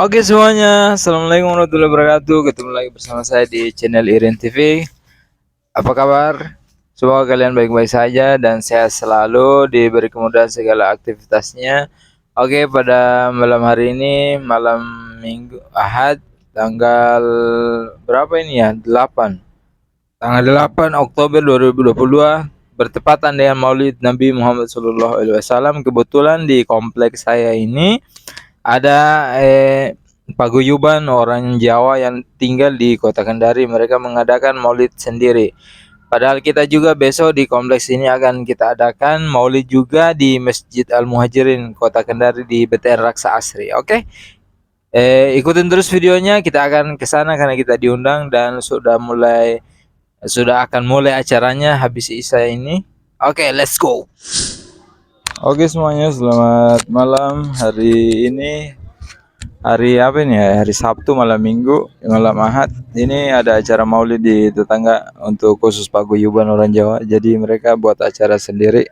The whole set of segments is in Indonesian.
Oke semuanya, assalamualaikum warahmatullahi wabarakatuh. Ketemu lagi bersama saya di channel Irin TV. Apa kabar? Semoga kalian baik-baik saja dan sehat selalu, diberi kemudahan segala aktivitasnya. Oke, pada malam hari ini, malam Minggu Ahad, tanggal berapa ini ya? 8. Tanggal 8 Oktober 2022, bertepatan dengan Maulid Nabi Muhammad SAW. Kebetulan di kompleks saya ini ada paguyuban orang Jawa yang tinggal di Kota Kendari. Mereka mengadakan Maulid sendiri. Padahal kita juga besok di kompleks ini akan kita adakan Maulid juga di Masjid Al Muhajirin Kota Kendari di BTR Raksa Asri. Oke. Ikutin terus videonya, kita akan ke sana karena kita diundang dan sudah akan mulai acaranya habis Isya ini. Oke, let's go. Oke semuanya, selamat malam. Hari ini hari apa ini ya? Hari Sabtu malam Minggu, malam Ahad. Ini ada acara Maulid di tetangga untuk khusus paguyuban orang Jawa. Jadi mereka buat acara sendiri.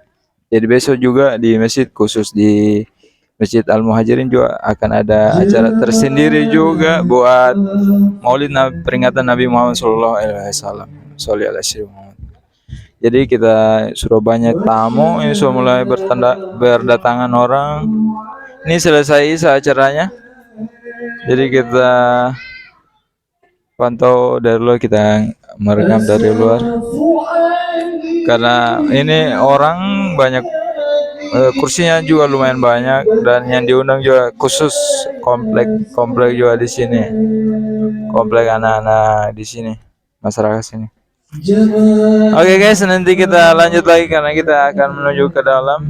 Jadi besok juga di masjid khusus di Masjid Al Muhajirin juga akan ada acara tersendiri juga buat Maulid peringatan Nabi Muhammad SAW. Jadi kita sudah banyak tamu, ini sudah mulai berdatangan orang. Ini selesai acaranya. Jadi kita pantau dari luar, kita merekam dari luar. Karena ini orang banyak, kursinya juga lumayan banyak dan yang diundang juga khusus komplek juga di sini. Komplek anak-anak di sini, masyarakat sini. Oke guys, nanti kita lanjut lagi karena kita akan menuju ke dalam,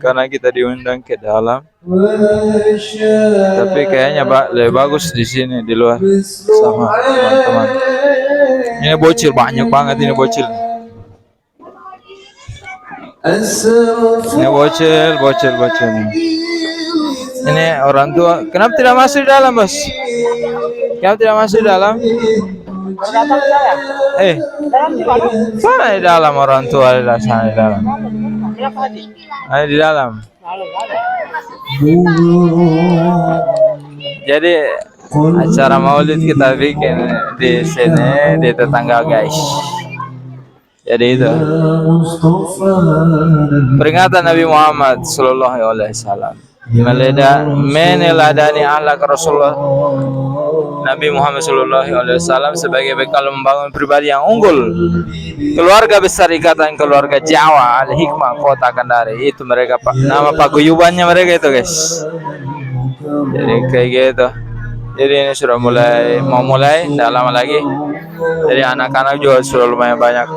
karena kita diundang ke dalam. Tapi kayaknya lebih bagus di sini di luar sama teman-teman. Ini bocil banyak banget, ini bocil. Ini bocil. Ini orang tua. Kenapa tidak masuk di dalam, Bos? Kenapa tidak masuk di dalam? Mana di dalam orang tua di sana di dalam? Ada di dalam. Jadi acara Maulid kita bikin di sini di tetangga guys. Jadi itu peringatan Nabi Muhammad SAW. Meneladani ahlak Rasulullah Nabi Muhammad SAW sebagai bekal membangun pribadi yang unggul. Keluarga besar Ikatan Keluarga Jawa Al Hikmah Kota Kendari, itu mereka nama paguyubannya mereka itu guys. Jadi kayak gitu. Jadi ini sudah mau mulai, tidak lama lagi. Jadi anak-anak juga sudah lumayan banyak.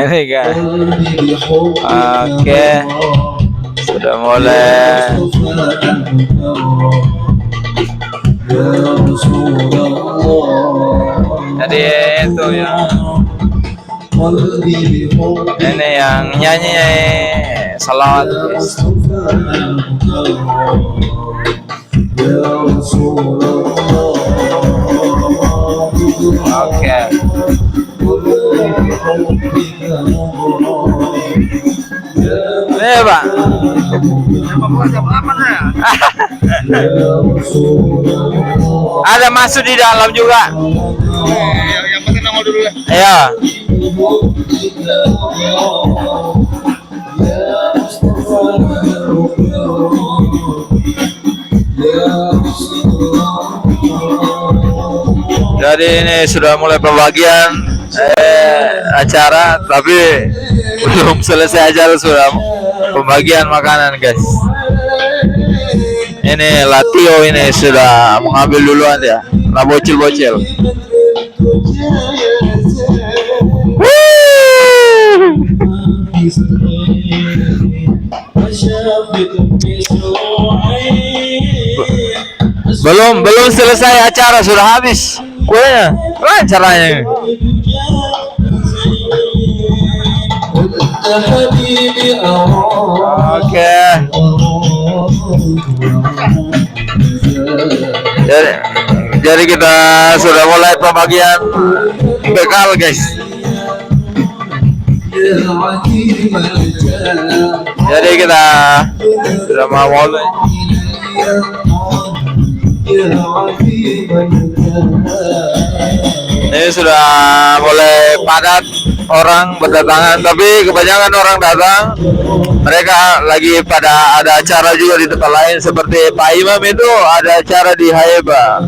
Ini kan, oke, sudah mulai. Jadi itu ya, ini yang nyanyi salawat. Oke. Pak. Ada masuk di dalam juga. Yang penting nongol dulu ya. Iya. Jadi ini sudah mulai pembagian acara, tapi belum selesai acara sudah pembagian makanan guys. Ini Latio ini sudah mengambil duluan ya, lah bocil-bocil. Belum selesai acara sudah habis kuenya. Mana caranya? Oke. Jadi kita sudah mulai pembagian bekal guys. Jadi kita sudah mau mulai. Ini sudah mulai padat orang berdatangan, tapi kebanyakan orang datang mereka lagi pada ada acara juga di tempat lain, seperti Pak Imam itu ada acara di Haiba,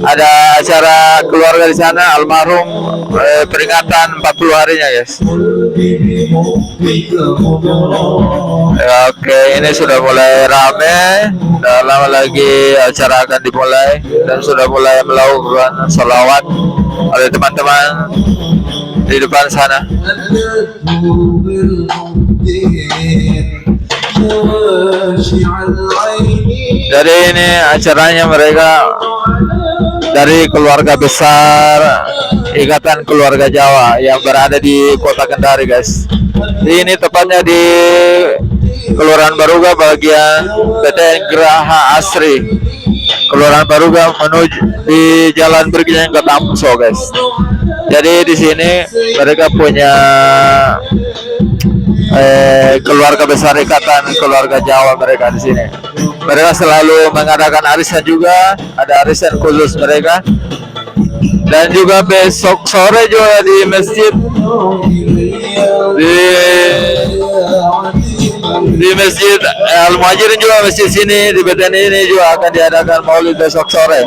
ada acara keluarga di sana almarhum, peringatan 40 harinya guys. Ya, oke, ini sudah mulai rame. Tidak lama lagi acara akan dimulai dan sudah mulai melakukan salawat oleh teman-teman di depan sana. Jadi ini acaranya mereka dari keluarga besar Ikatan Keluarga Jawa yang berada di Kota Kendari guys. Ini tepatnya di Kelurahan Baruga bagian PT Geraha Asri. Kelurahan Baruga menuju di Jalan Berginyang ke Tamso guys. Jadi di sini mereka punya keluarga besar Ikatan Keluarga Jawa mereka di sini. Mereka selalu mengadakan arisan juga, ada arisan khusus mereka. Dan juga besok sore juga di masjid di Masjid Al-Muhajirin juga, masjid sini di BTN ini juga akan diadakan maulid besok sore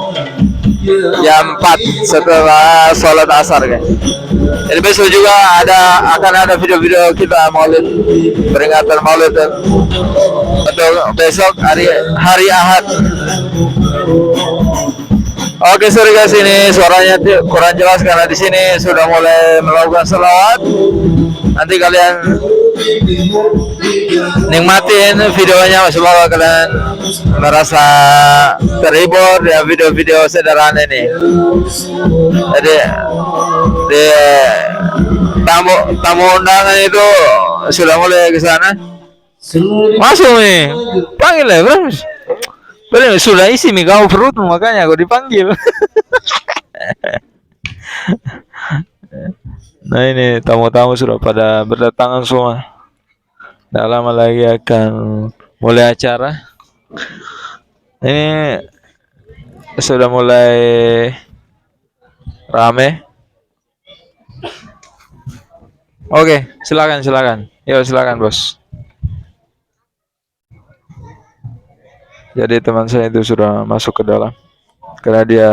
jam 4 setelah sholat asar guys. Jadi besok juga akan ada video-video kita maulid, peringatan maulid untuk besok hari Ahad. Oke, sorry guys, ini suaranya kurang jelas karena di sini sudah mulai melakukan selawat. Nanti kalian nikmatin videonya, semoga kalian merasa terhibur ya video-video sederhana ini. Jadi tamu undangan itu sudah mulai ke sana. Masuk nih, panggil ya bro. Bener, sudah isi nih kau perut, makanya aku dipanggil. Nah ini tamu-tamu sudah pada berdatangan semua. Tidak lama lagi akan mulai acara. Ini sudah mulai rame. Oke, silakan. Yo, silakan bos. Jadi teman saya itu sudah masuk ke dalam karena dia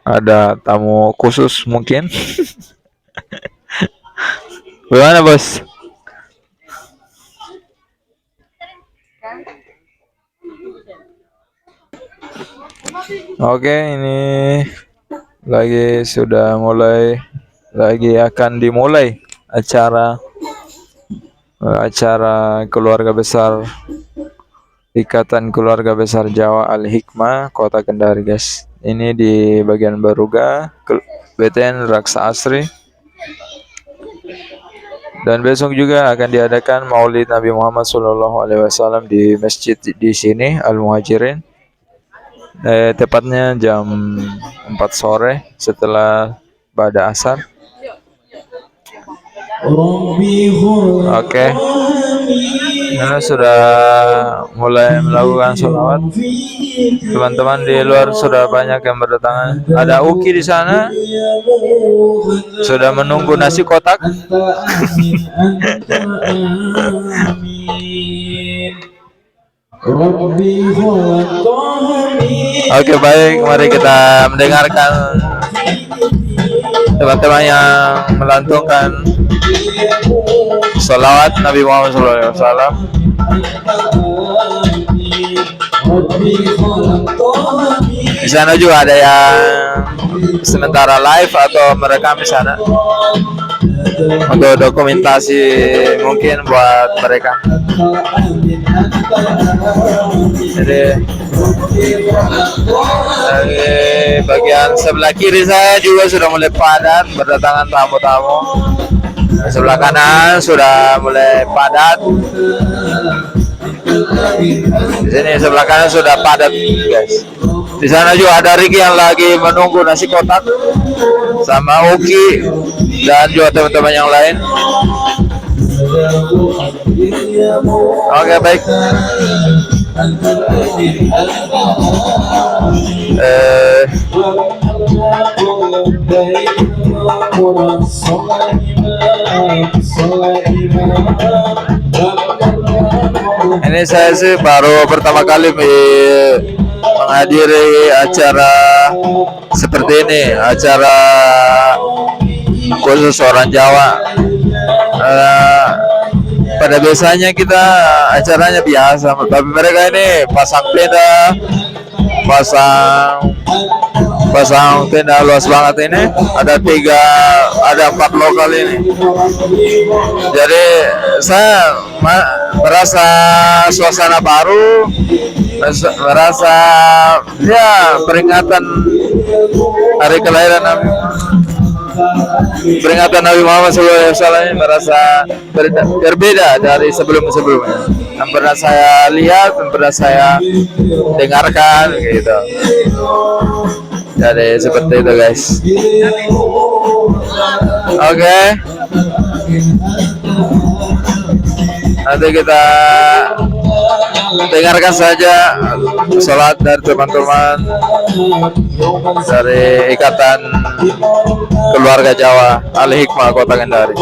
ada tamu khusus mungkin. Bagaimana bos? Oke, ini lagi akan dimulai acara keluarga besar Ikatan Keluarga Besar Jawa Al-Hikmah Kota Kendari guys. Ini di bagian Baruga BTN Raksa Asri. Dan besok juga akan diadakan Maulid Nabi Muhammad SAW di masjid di sini Al-Muhajirin. Tepatnya jam 4 sore setelah ba'da asar. Oke. Nah, sudah mulai melakukan sholawat. Teman-teman di luar sudah banyak yang berdatangan. Ada Uki di sana, sudah menunggu nasi kotak. Oke, baik, mari kita mendengarkan teman-teman yang melantunkan salawat Nabi Muhammad SAW. Di sana juga ada yang sementara live atau merekam di sana untuk dokumentasi mungkin buat mereka. Jadi dari bagian sebelah kiri saya juga sudah mulai padat berdatangan tamu-tamu. Sebelah kanan sudah mulai padat. Di sini sebelah kanan sudah padat, guys. Di sana juga ada Ricky yang lagi menunggu nasi kotak sama Uki dan juga teman-teman yang lain. Oke, baik. Ini saya sih baru pertama kali menghadiri acara seperti ini, acara khusus orang Jawa. Pada biasanya kita acaranya biasa, tapi mereka ini pasang tenda, pasang tenda luas banget ini. Ada 4 lokal ini. Jadi saya merasa suasana baru, merasa ya peringatan hari kelahiran Nabi. Peringatan Nabi Muhammad SAW ini merasa berbeda dari sebelum-sebelumnya. Yang pernah saya lihat, yang pernah saya dengarkan, gitu. Jadi seperti itu, guys. Oke. Nanti kita dengarkan saja sholat dari teman-teman dari Ikatan Keluarga Jawa Al Hikmah Kota Kendari.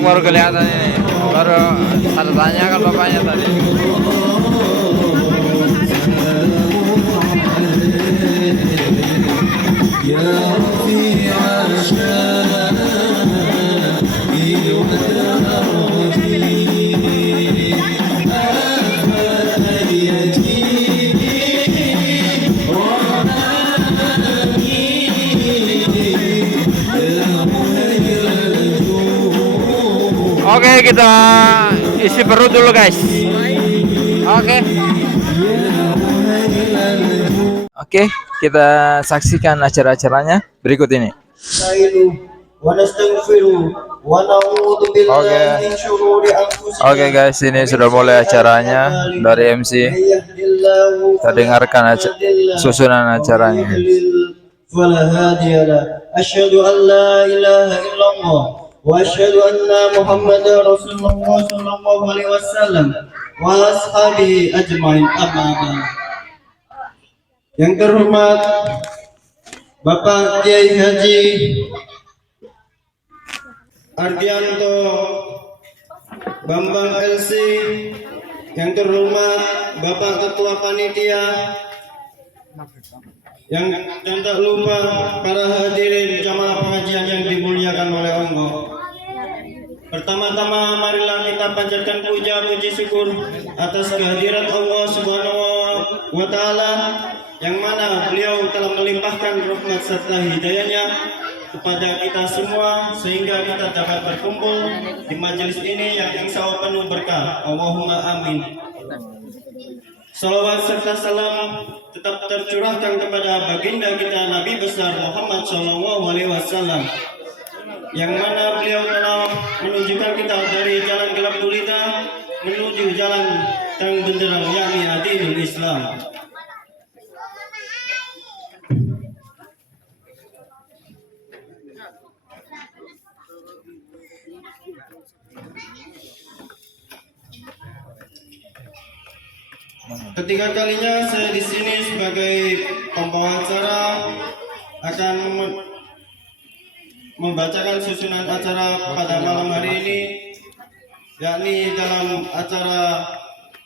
Baru kelihatan ini, baru ada tanya kan bapaknya tadi. Oke, kita isi perut dulu, guys. Oke, kita saksikan acara-acaranya berikut ini. Oke, guys, ini sudah mulai acaranya dari MC. Kita dengarkan susunan acaranya. وأشهد أن محمدا رسول الله صلى الله عليه وسلم وأصحابه أجمعين أما بعد. Yang terhormat Bapak Kiai Haji Ardianto Bambang LC, yang terhormat Bapak Ketua Panitia, dan tak lupa para hadirin jamaah pengajian yang dimuliakan oleh Allah. Pertama-tama marilah kita panjatkan puja puji syukur atas kehadiran Allah Subhanahu wa Ta'ala, yang mana beliau telah melimpahkan rahmat serta hidayahnya kepada kita semua sehingga kita dapat berkumpul di majelis ini yang insya Allah penuh berkah. Allahumma amin. Salawat serta salam tetap tercurahkan kepada baginda kita Nabi besar Muhammad SAW, yang mana beliau telah menunjukkan kita dari jalan gelap gulita menuju jalan terang benderang, yakni adilul Islam. Ketiga kalinya saya di sini sebagai pembawa acara akan membacakan susunan acara pada malam hari ini, yakni dalam acara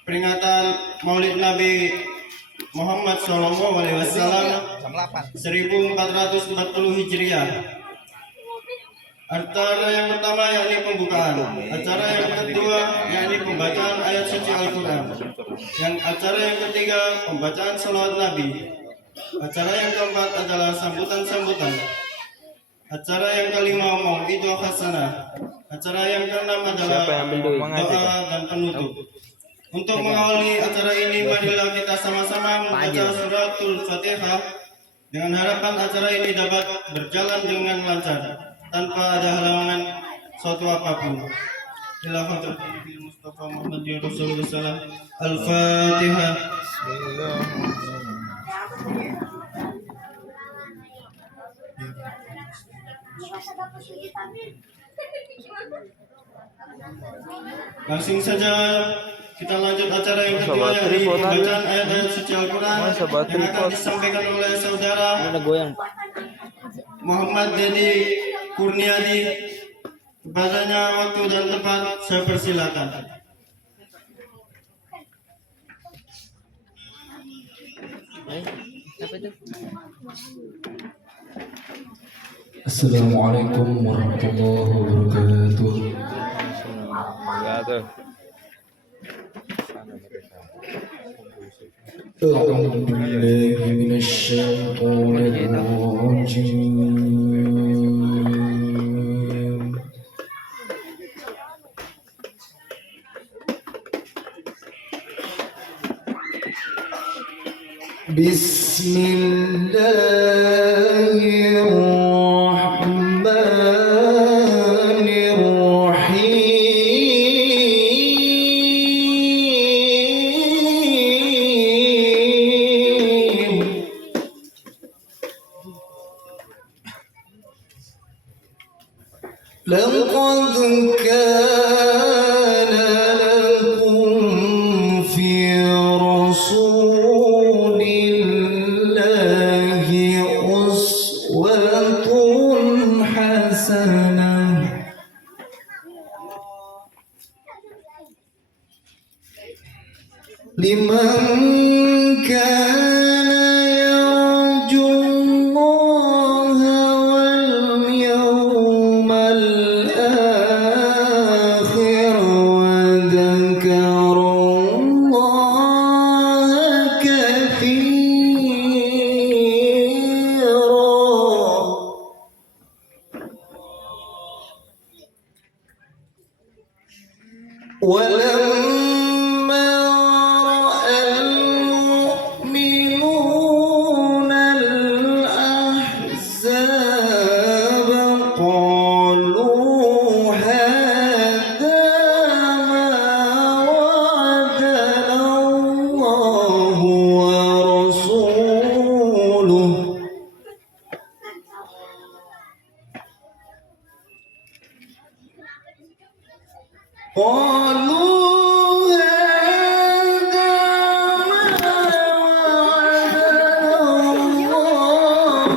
peringatan Maulid Nabi Muhammad SAW 1440 Hijriah. Acara yang pertama yakni pembukaan, acara yang kedua yakni pembacaan ayat suci Al-Quran, yang acara yang ketiga pembacaan salawat Nabi, acara yang keempat adalah sambutan-sambutan, acara yang kelima mau'idul hasanah, acara yang keenam adalah doa dan penutup. Untuk mengawali acara ini, marilah kita sama-sama membaca suratul Fatihah dengan harapan acara ini dapat berjalan dengan lancar tanpa ada halangan suatu apapun. Ila hadratin Nabi Mustafa Muhammad Rasulullah sallallahu alaihi wasallam. Al-Fatihah. Langsung saja kita lanjut acara yang kedua, yakni pembacaan ayat-ayat suci Al-Quran yang akan disampaikan oleh saudara Muhammad Dedi Kurniadi. Kepadanya waktu dan tempat saya persilakan. Assalamualaikum warahmatullahi wabarakatuh. A'udzubillahi minasyaitonir rajim. Bismillahirrahmanirrahim. لقد كان لكم في رسول الله أسوة حسنة لمن كان يرجو الله واليوم الآخر وذكر الله كثيرا. ولما رأى المؤمنون الأحزاب قالوا هذا ما وعدنا الله ورسوله قالوا هذا ما وعدنا الله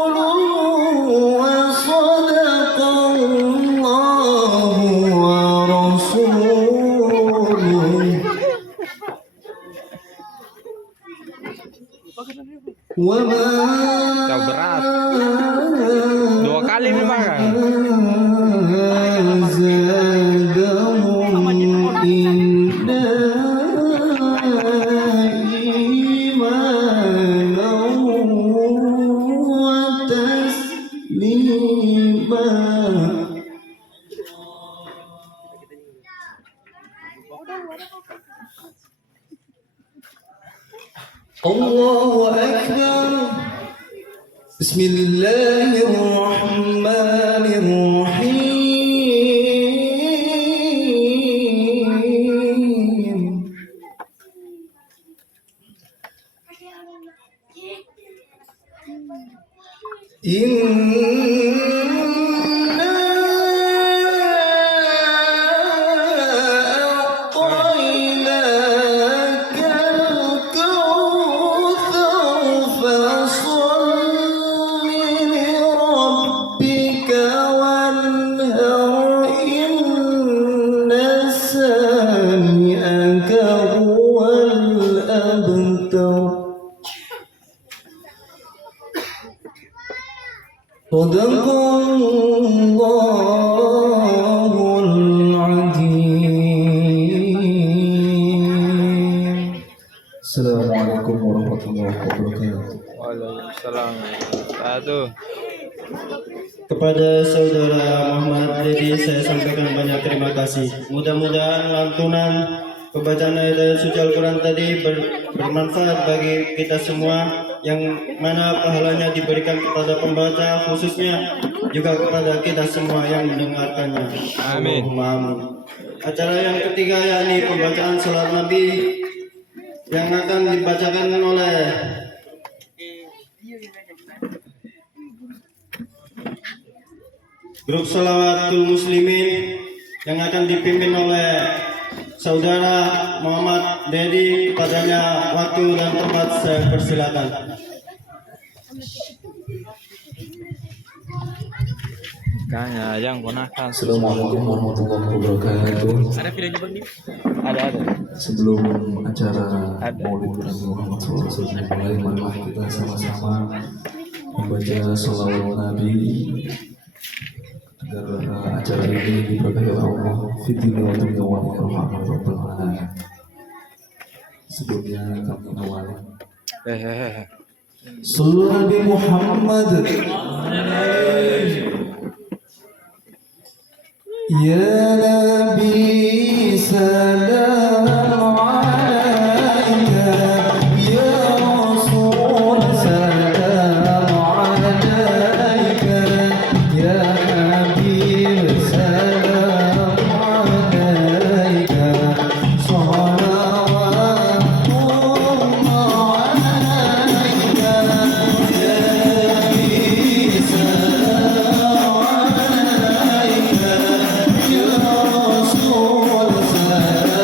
ورسوله وصدق الله ورسوله وما Dua kali dimakan. زادهم إلا إيمانا وتسليما. بسم الله الرحمن الرحيم إنا أعطيناك الكوثر فصل لربك وانهر إن شانئك هو الأبتر صدق الله العظيم. Assalamualaikum warahmatullahi wabarakatuh. Waalaikumsalam. Satu. Kepada saudara Muhammad Dedi saya sampaikan banyak terima kasih. Mudah-mudahan lantunan pembacaan ayat suci Al-Quran tadi bermanfaat bagi kita semua, yang mana pahalanya diberikan kepada pembaca, khususnya juga kepada kita semua yang mendengarkannya. Amin. Allahumma amin. Acara yang ketiga yakni pembacaan salat Nabi yang akan dibacakan oleh grup Shalawatul Muslimin yang akan dipimpin oleh saudara Muhammad Dedi. Padanya waktu dan tempat saya persilakan. Kayaknya yang ponakan. Assalamualaikum warahmatullahi wabarakatuh. Ada. Sebelum acara Maulid Nabi Muhammad SAW dimulai, marilah kita sama-sama membaca sholawat Nabi agar acara ini diberkahi oleh Allah fi dunya wa dunya wa rahmatan rabbal alamin. Sebelumnya kami awali Sallu Nabi Muhammad. Ya Nabi salam alaika, ya Rasul salam alaika, ya Habib salam alaika, salawatullah alaika, ya Nabi salam alaika, ya Rasul salam alaika.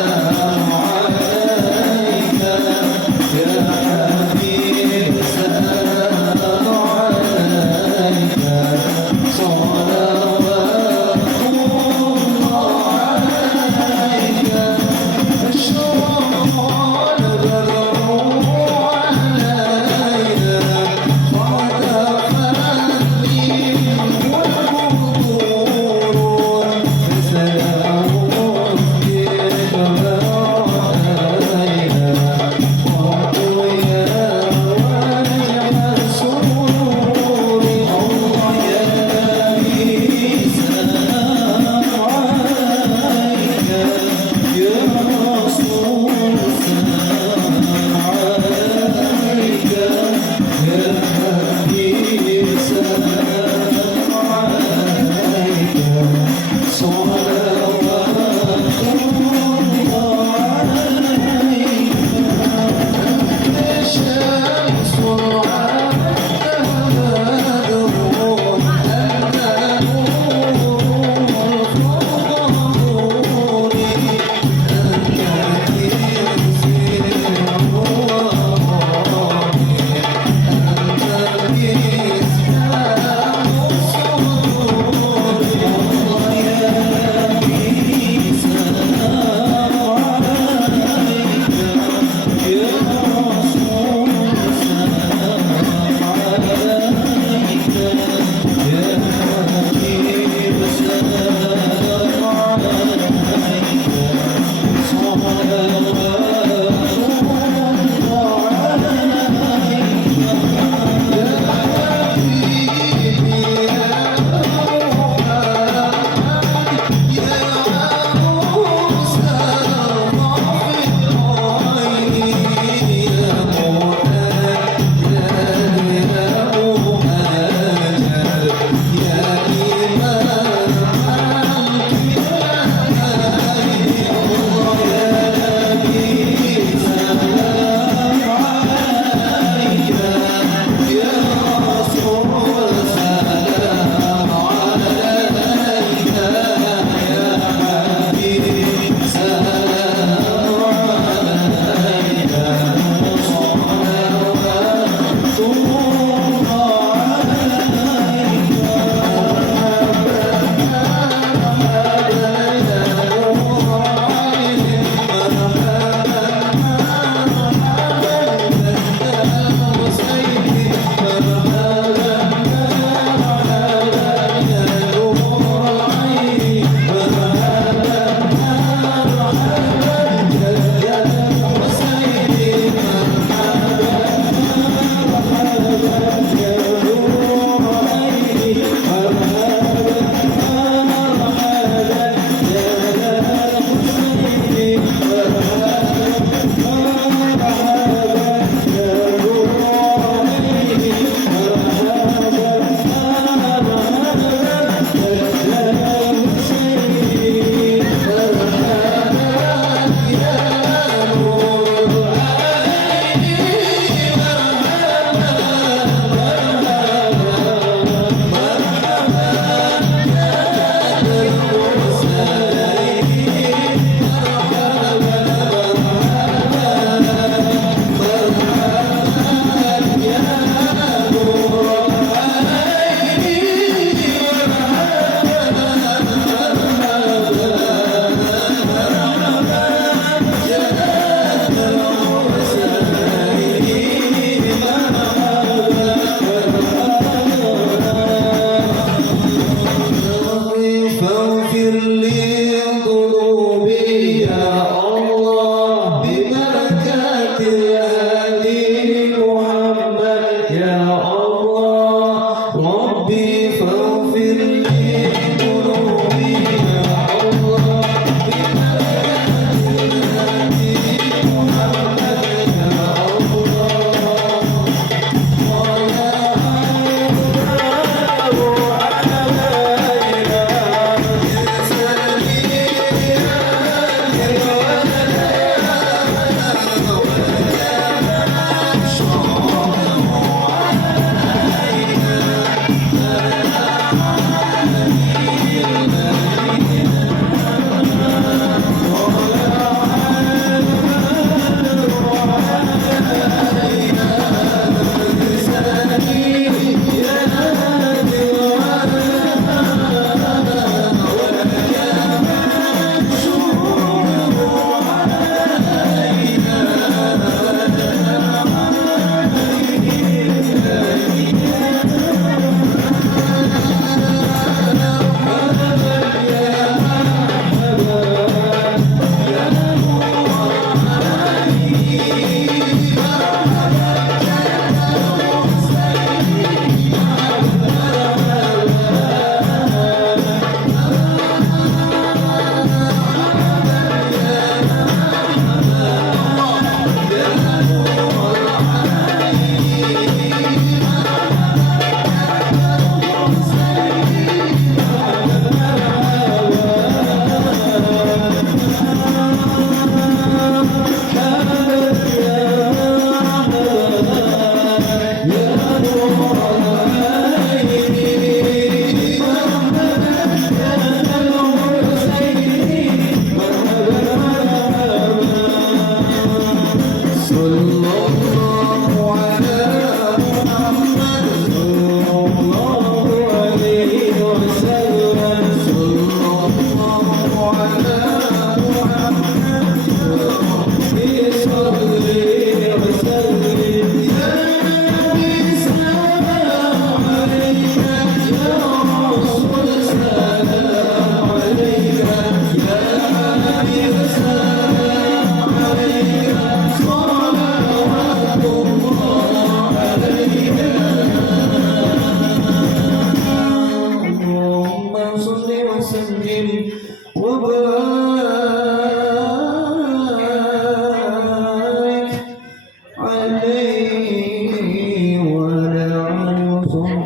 Saya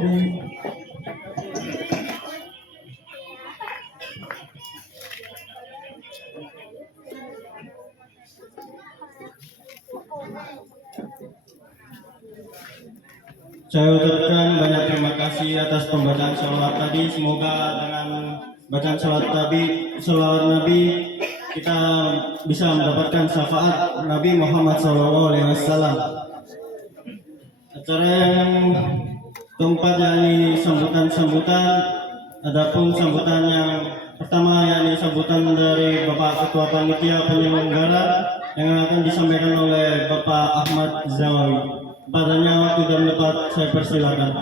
ucapkan banyak terima kasih atas pembacaan sholawat tadi. Semoga dengan bacaan sholawat Nabi kita bisa mendapatkan syafaat Nabi Muhammad SAW. Acara yang keempat yakni sambutan-sambutan. Adapun sambutan yang pertama yakni sambutan dari Bapak Ketua Panitia Penyelenggara yang akan disampaikan oleh Bapak Ahmad Zawawi. Padanya waktu dan tempat saya persilakan.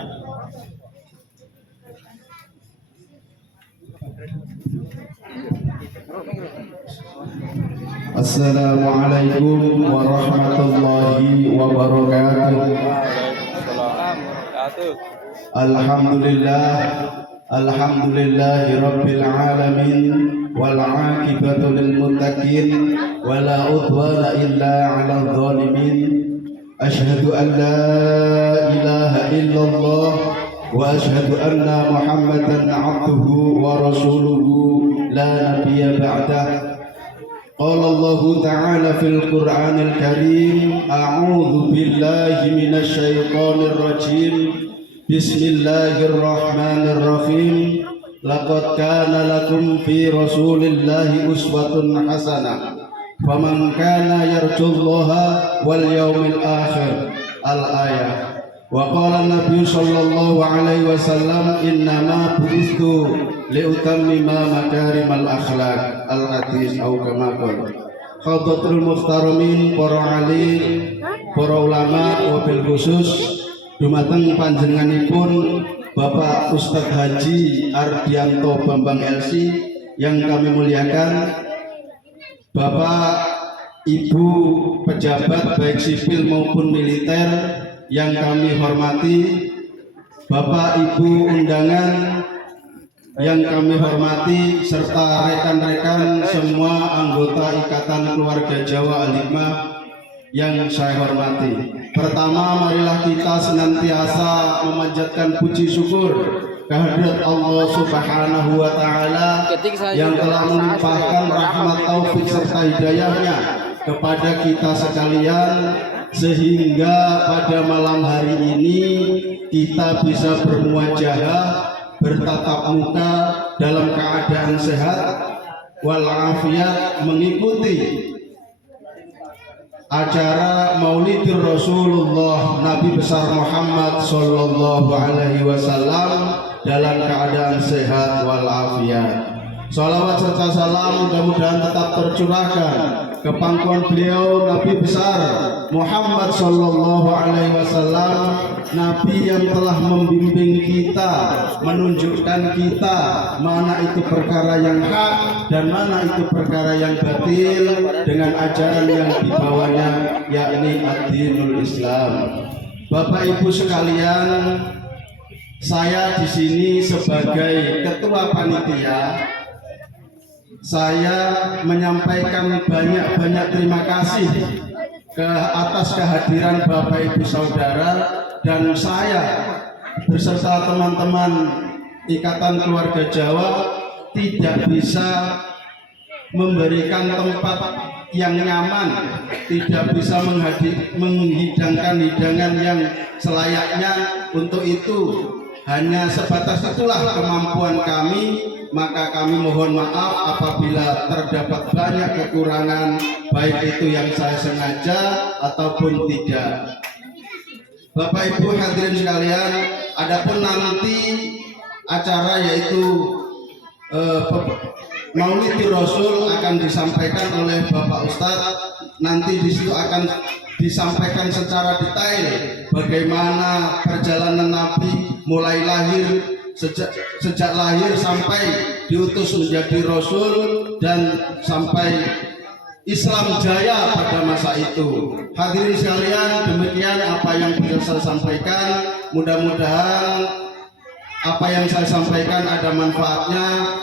Assalamualaikum warahmatullahi wabarakatuh. Alhamdulillahi rabbil alamin wal aqibatu lil muttaqin wala udwana illa 'alal zalimin. Asyhadu an la ilaha illallah wa asyhadu anna Muhammadan 'abduhu wa rasuluhu la nabiyya ba'dah. Qala Allah ta'ala fil Qur'anil Karim, a'udzu billahi minasy syaithanir rajim. Bismillahirrahmanirrahim. Laqad kana lakum fi Rasulillahi uswatun hasanah. Faman kana yarjullaha wal yawmil akhir. Al-ayah. Wa qala Nabi sallallahu alaihi wasallam, innama bu'istu liutammima makarimal akhlaq. Al-hadis au kama qala. Khadatul muhtaramin, para alim, para ulama, wabil khusus dumateng panjenenganipun Bapak Ustadz Haji Ardianto Bambang LC yang kami muliakan, Bapak Ibu pejabat baik sipil maupun militer yang kami hormati, Bapak Ibu undangan yang kami hormati, serta rekan-rekan semua anggota Ikatan Keluarga Jawa Al-Hikmah yang saya hormati. Pertama, marilah kita senantiasa memanjatkan puji syukur kehadirat Allah Subhanahu wa Ta'ala yang telah melimpahkan rahmat taufik serta hidayahnya kepada kita sekalian, sehingga pada malam hari ini kita bisa bermuajahah, bertatap muka dalam keadaan sehat walafiat, mengikuti acara Maulidur Rasulullah Nabi besar Muhammad sallallahu alaihi wasallam dalam keadaan sehat walafiat. Salawat serta salam mudah-mudahan tetap tercurahkan ke pangkuan beliau Nabi besar Muhammad sallallahu alaihi wasallam, Nabi yang telah membimbing kita, menunjukkan kita mana itu perkara yang hak dan mana itu perkara yang batil dengan ajaran yang dibawanya, yakni ad-dinul Islam. Bapak Ibu sekalian, saya di sini sebagai ketua panitia, saya menyampaikan banyak terima kasih ke atas kehadiran Bapak Ibu Saudara, dan saya beserta teman-teman Ikatan Keluarga Jawa tidak bisa memberikan tempat yang nyaman, tidak bisa menghidangkan hidangan yang selayaknya. Untuk itu hanya sebatas itulah kemampuan kami, maka kami mohon maaf apabila terdapat banyak kekurangan, baik itu yang saya sengaja ataupun tidak. Bapak Ibu hadirin sekalian, adapun nanti acara yaitu Maulidur Rasul akan disampaikan oleh Bapak Ustadz. Nanti di situ akan disampaikan secara detail bagaimana perjalanan Nabi mulai lahir, sejak lahir sampai diutus menjadi Rasul dan sampai Islam jaya pada masa itu. Hadirin sekalian, demikian apa yang bisa saya sampaikan. Mudah-mudahan apa yang saya sampaikan ada manfaatnya.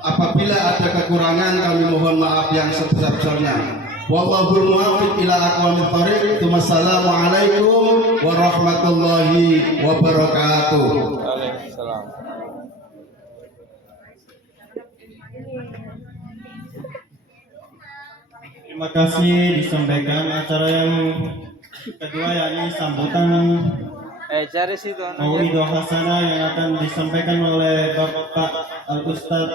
Apabila ada kekurangan, kami mohon maaf yang sebesar-besarnya. Wallahul muwaffiq ila aqwamit thoriq. Wassalamualaikum warahmatullahi wabarakatuh. Waalaikumsalam. Terima kasih disampaikan acara yang kedua, yakni sambutan Cari situ Mau'idah Hasanah yang akan disampaikan oleh Bapak Al-Ustaz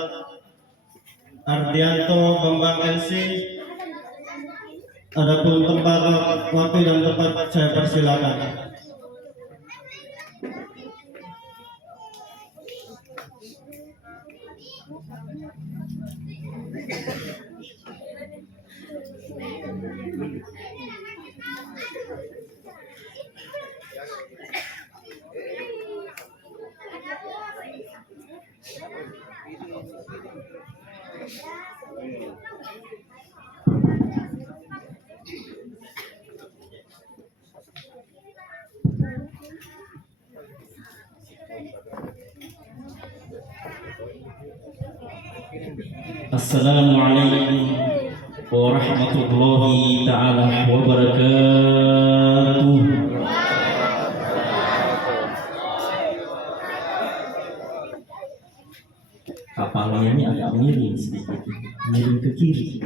Ardianto Bambang LC. Adapun tempat, waktu dan tempat saya persilakan. Assalamualaikum warahmatullahi ta'ala wabarakatuh. Kapalnya ini agak miring sedikit, miring ke kiri.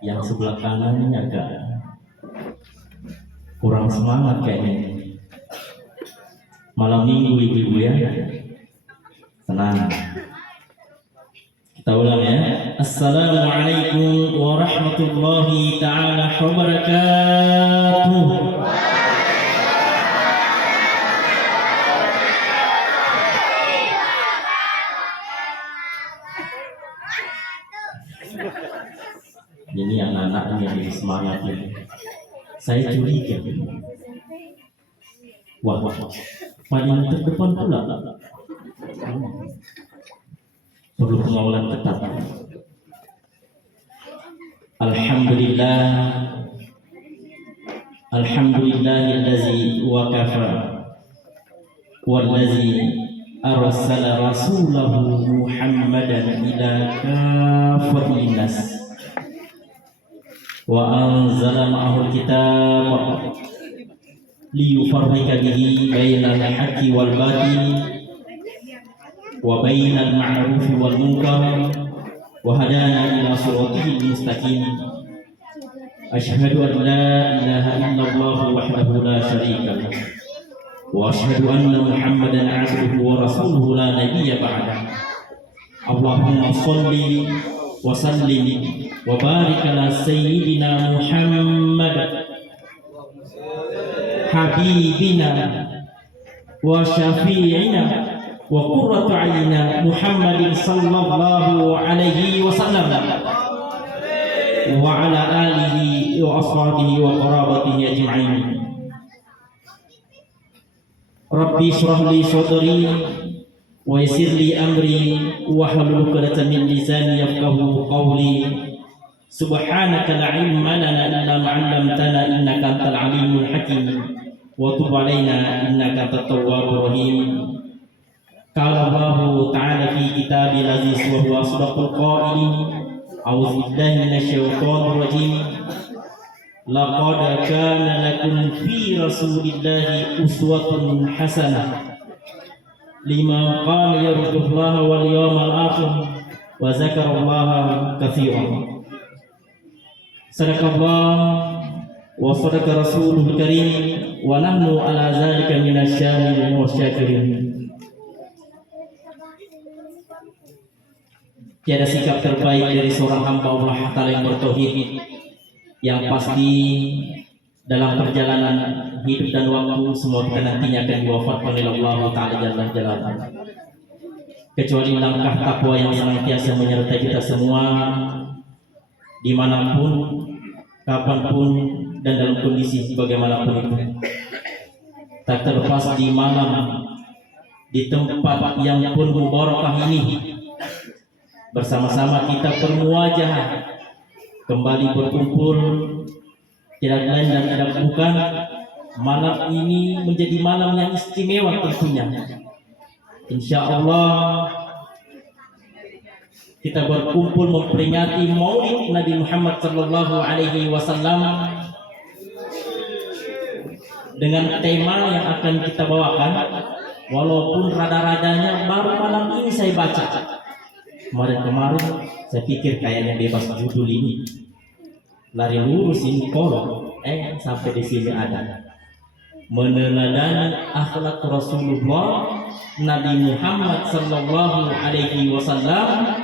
Yang sebelah kanan ini agak kurang semangat kayaknya. Malam minggu ibu-ibu ya, tenang. Kita ulang ya. Assalamualaikum warahmatullahi ta'ala wabarakatuh. Ini anak-anak yang jadi semangat ini. Saya curiga. Wah, paling terdepan pula. Perlu pengawalan ketat. Alhamdulillah, alhamdulillahillazi wa kafa wallazi arsala rasulahu Muhammadan ila kafatil nas wa anzala ma'ahul kitab liyufarrika bihi bainal haqqi wal batil wa bainal ma'rufi wal munkar wa hadana ila siratil mustaqim. Asyhadu an la ilaha illallah wahdahu la syarika lah wa asyhadu anna Muhammadan 'abduhu wa rasuluhu la nabiyya ba'da. Allahumma shalli wa sallim wa barik ala sayyidina Muhammad habibina wa syafi'ina wa qurratu a'yunina Muhammadin sallallahu alaihi wasallam wa ala alihi wa ashabihi wa qarabatihi ajma'in. Rabbi shrah li sadri wa yassir li amri wa hlul 'uqdatam min lisani yafqahu qawli. Subhanaka la ilma lana illa ma 'allamtana innaka antal alimul hakim wa tub 'alaina innaka antat tawwabur rahim. Qala Allahu ta'ala fi kitabil aziz wa huwa asdaqul qailin. A'udzu billahi minasy syaithanir rajim. Laqad kana lakum fi rasulillahi uswatun hasanah liman qala yarjullaha wal yawmal akhir wa zakarallaha katsiran. Sadaqallah wa sadaqa rasulul karim wa nahnu ala zalika minasy-syakirin wasyakirin. Tiada sikap terbaik dari seorang hamba Allah Ta'ala yang bertauhid, yang pasti dalam perjalanan hidup dan waktu semua kita nantinya akan diwafatkan oleh Allah Ta'ala Jalla Jalaluhu. Kecuali langkah takwa yang senantiasa menyertai kita semua dimanapun, kapanpun, dan dalam kondisi bagaimanapun itu. Tak terlepas di malam, di tempat yang pun mubarakah ini, bersama-sama kita bermuajah kembali berkumpul, tidak lain dan tidak bukan malam ini menjadi malam yang istimewa tentunya. Insya Allah kita berkumpul memperingati Maulid Nabi Muhammad sallallahu alaihi wasallam dengan tema yang akan kita bawakan. Walaupun rada-radanya baru malam ini saya baca. Kemarin saya pikir kayaknya bebas judul ini. Lari lurus ini kolom. Sampai di sini ada. Meneladani akhlak Rasulullah Nabi Muhammad sallallahu alaihi wasallam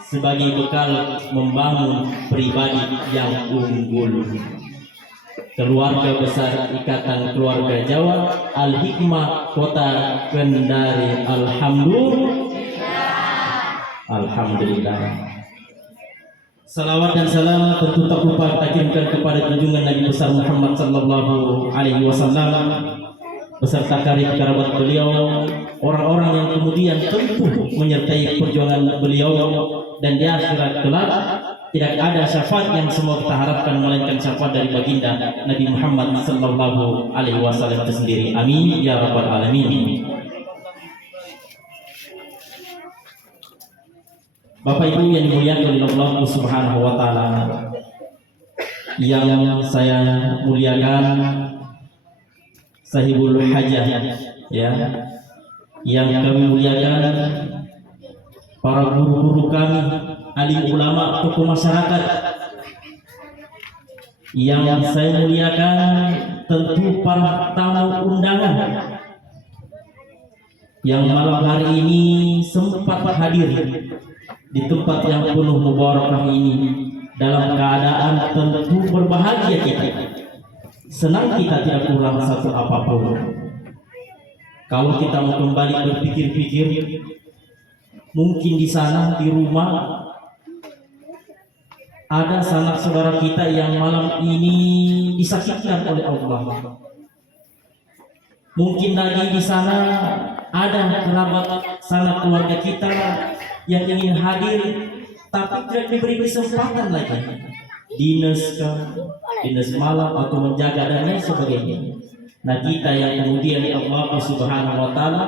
sebagai bekal membangun pribadi yang unggul. Keluarga besar Ikatan Keluarga Jawa Al-Hikmah Kota Kendari. Alhamdulillah. Salawat dan salam tentu tak lupa kita kirimkan kepada junjungan Nabi besar Muhammad sallallahu alaihi wasallam beserta karib kerabat beliau, orang-orang yang kemudian tentu menyertai perjuangan beliau, dan di akhirat kelak tidak ada syafaat yang semua kita harapkan melainkan syafaat dari baginda Nabi Muhammad sallallahu alaihi wasallam itu sendiri. Amin ya rabbal alamin. Bapak Ibu yang dimuliakan oleh Allah Subhanahu wa taala, yang saya muliakan sahibul hajah, ya, yang kami muliakan para guru-guru kami, alim ulama, tokoh masyarakat, yang saya muliakan tentu para tamu undangan yang malam hari ini sempat hadir di tempat yang penuh mubarakah ini dalam keadaan tentu berbahagia kita. Senang kita tidak kurang satu apapun. Kalau kita mau kembali berpikir-pikir, mungkin di sana di rumah ada sanak saudara kita yang malam ini disakitkan oleh Allah. Mungkin lagi di sana ada kerabat sanak keluarga kita yang ingin hadir tapi tidak diberi kesempatan lagi, dinas malam atau menjaga dan lain sebagainya. Nah, kita yang kemudian Allah Subhanahu wa taala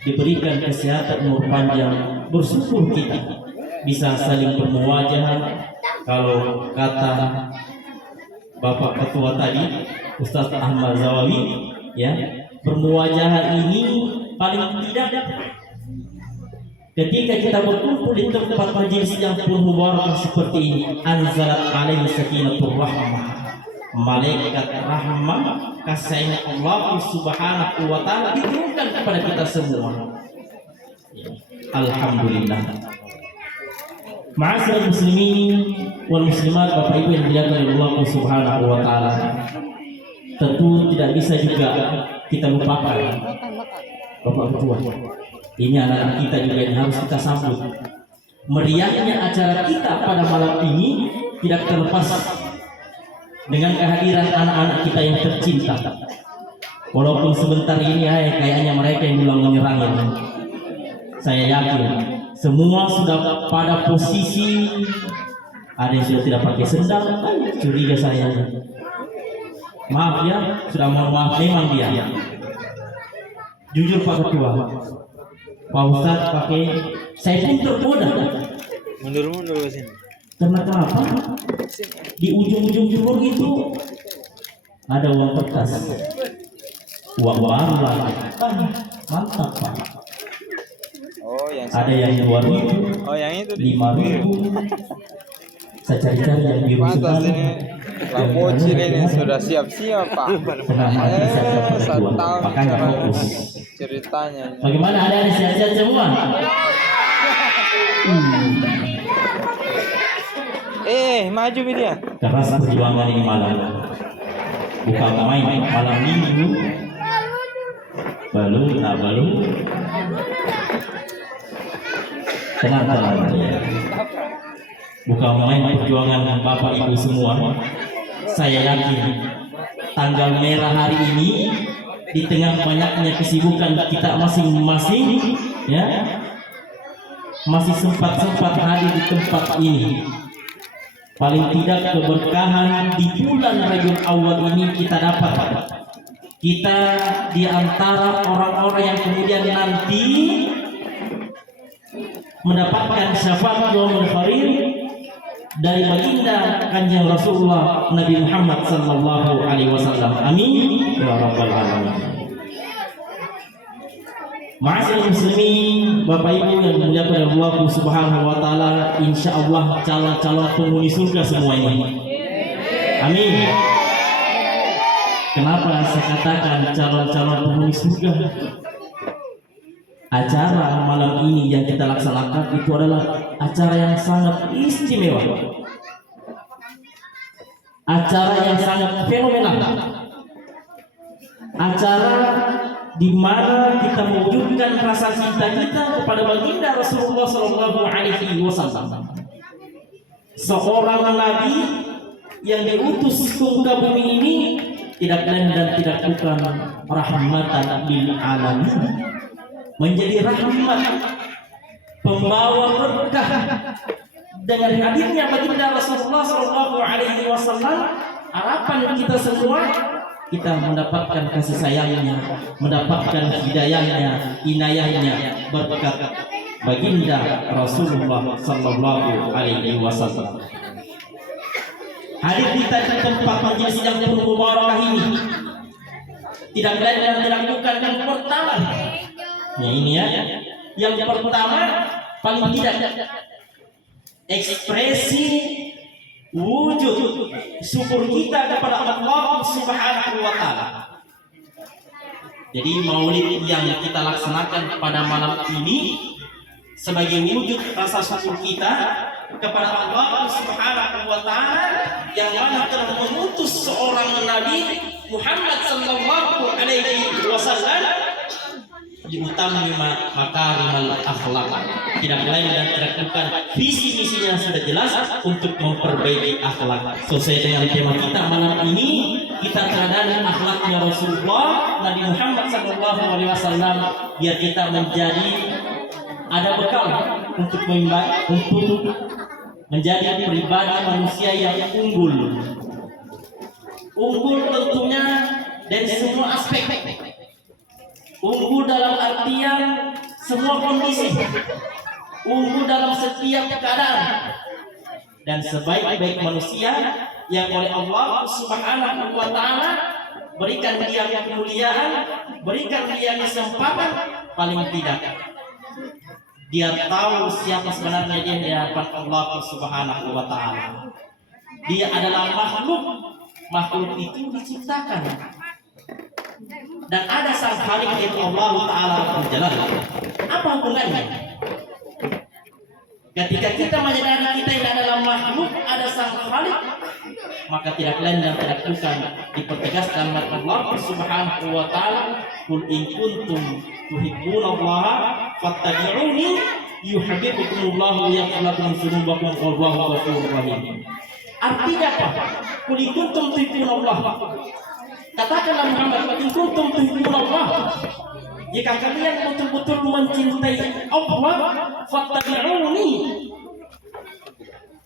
diberikan kesehatan umur panjang, bersyukur kita bisa saling bermuwajah. Kalau kata Bapak Ketua tadi, Ustaz Ahmad Zawawi, ya, bermuwajah ini paling tidak ketika kita berkumpul di tempat majelis yang penuh mubarakah seperti ini, anzalat alaihi sakinatur rahmah, malaikat rahmah, kasih Allah Subhanahu wa taala diturunkan kepada kita semua. Alhamdulillah. Ma'asyiral muslimin wal muslimat, Bapak Ibu yang dimuliakan oleh Allah Subhanahu wa taala, tentu tidak bisa juga kita lupakan Bapak Ketua. Ini anak-anak kita juga yang harus kita sambut. Meriahnya acara kita pada malam ini tidak terlepas dengan kehadiran anak-anak kita yang tercinta. Walaupun sebentar ini kayaknya mereka yang bilang menyerang ini. Saya yakin semua sudah pada posisi, ada yang sudah tidak pakai sendal, curiga saya. Maaf ya, sudah mau maaf memang dia. Jujur Pak Ketua, Pak Ustadz pakai, saya pun tergoda. Mundur ke sini. Karena kenapa? Di ujung-ujung jemur itu ada uang kertas, uang baru lagi. Mantap Pak. Oh, yang Ada yang 2.000, oh, yang itu 5.000. Saya cari-cari yang biru Pantas sekali. ini Lampocil ini sudah siap-siap Pak. Senang hati saya dapat Saya dua. tahu Makanya fokus. ceritanya. Bagaimana, ada sehat-sehat semua? Maju dia. Keras perjuangan ini malam. Bukan main, malam minggu. Balu. Tenang ya. Bukan main perjuangan Bapak Ibu semua. Saya yakin tanggal merah hari ini di tengah banyaknya kesibukan kita masing-masing, ya, masih sempat hadir di tempat ini. Paling tidak keberkahan di bulan Rabiul Awal ini kita dapat. Kita di antara orang-orang yang kemudian nanti mendapatkan syafaat yaumul qarim dari baginda kanjeng Rasulullah Nabi Muhammad sallallahu alaihi wasallam. Amin ya rabbal alamin. Ma'asyiral muslimin, Bapak Ibu yang dimuliakan oleh Allah Subhanahu wa taala, insyaallah calon-calon penghuni surga semua ini. Amin. Kenapa saya katakan calon-calon penghuni surga? Acara malam ini yang kita laksanakan itu adalah acara yang sangat istimewa, acara yang sangat fenomenal, acara di mana kita mewujudkan rasa cinta kita kepada baginda Rasulullah Shallallahu Alaihi Wasallam, seorang nabi yang diutus ke muka bumi ini tidak lain dan tidak bukan rahmatan lil alamin, menjadi rahmat, pembawa berkah. Dengan hadirnya baginda Rasulullah Shallallahu Alaihi Wasallam, harapan kita semua kita mendapatkan kasih sayangnya, mendapatkan hidayahnya, inayahnya, berkat baginda Rasulullah Sallallahu Alaihi Wasallam. Hadir kita di tempat majelis sidang penuh mubarakah ini tidak lain dan tidak bukan yang pertama. Ya ini ya, yang pertama paling tidak ekspresi wujud syukur kita kepada Allah Subhanahu wa taala. Jadi maulid yang kita laksanakan pada malam ini sebagai wujud rasa syukur kita kepada Allah Subhanahu wa taala yang mana telah mengutus seorang Nabi Muhammad sallallahu alaihi wasallam diutami makarimal akhlak, tidak lain dan tidak bukan visi misinya sudah jelas untuk memperbaiki akhlak. Sesuai dengan tema kita malam ini, kita teladani akhlaknya Rasulullah Nabi Muhammad sallallahu alaihi wasallam biar kita menjadi ada bekal untuk menjadi pribadi manusia yang unggul. Unggul tentunya dari semua aspek. Unggul dalam artian semua kondisi, unggul dalam setiap keadaan, dan sebaik-baik manusia yang oleh Allah Subhanahu wa taala berikan dia kemuliaan, berikan dia kesempatan, paling tidak dia tahu siapa sebenarnya dia di hadapan Allah Subhanahu wa taala. Dia adalah makhluk itu diciptakan dan ada sang Khalik yaitu Allah Ta'ala berjalan. Apa hubungannya? Ketika kita menyadari kita ini adalah makhluk, ada sang Khalik, maka tidak lain dan tidak bukan dipertegas dalam Allah Subhanahu wa taala, "Qul in kuntum tuhibbunallaha fattabi'uni yuhibbukumullahu wa yaghfir lakum dzunubakum wallahu ghafurur rahim." Artinya apa? "Qul in kuntum tuhibbunallaha", katakanlah Muhammad, "in kuntum tuhibbunallah", jika kalian betul-betul mencintai Allah, fattabi'uni,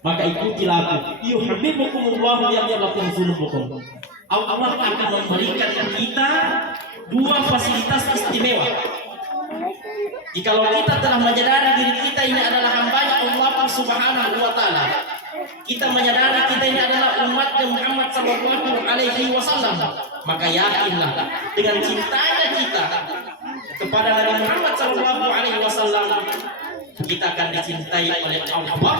maka ikutilah aku, yuhibbukumullah wa yaghfir lakum dzunubakum. Allah akan memberikan kita dua fasilitas istimewa. Jikalau kita telah menyadari diri kita ini adalah hamba Allah Subhanahu wa taala, kita menyadari kita ini adalah umat Muhammad sallallahu alaihi wasallam, maka yakinlah dengan cintanya kita kepada Nabi Muhammad sallallahu alaihi wasallam, kita akan dicintai oleh Allah,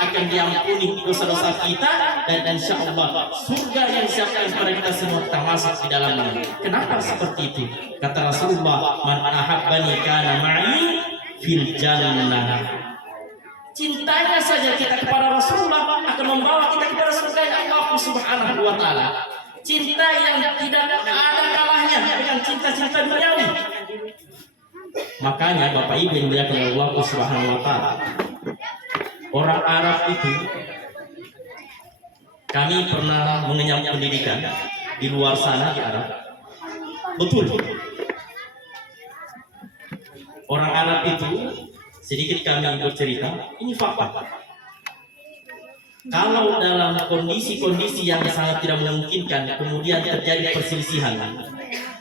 akan diampuni dosa-dosa kita, dan insyaallah surga yang disiapkan kepada kita semua termasuk di dalamnya. Kenapa seperti itu? Kata Rasulullah, "Man ahabbani kana ma'i fil jannah." Cintanya saja kita kepada Rasulullah akan membawa kita kepada surga Allah Subhanahu wa taala. Cinta yang tidak ada kalahnya dengan cinta-cinta duniawi. Makanya Bapak Ibu yang dimuliakan oleh Allah Subhanahu wa taala, orang Arab itu, kami pernah mengenyam pendidikan di luar sana di Arab. Betul. Orang Arab itu, sedikit kami bercerita, ini fakta. Kalau dalam kondisi-kondisi yang sangat tidak memungkinkan, kemudian terjadi perselisihan,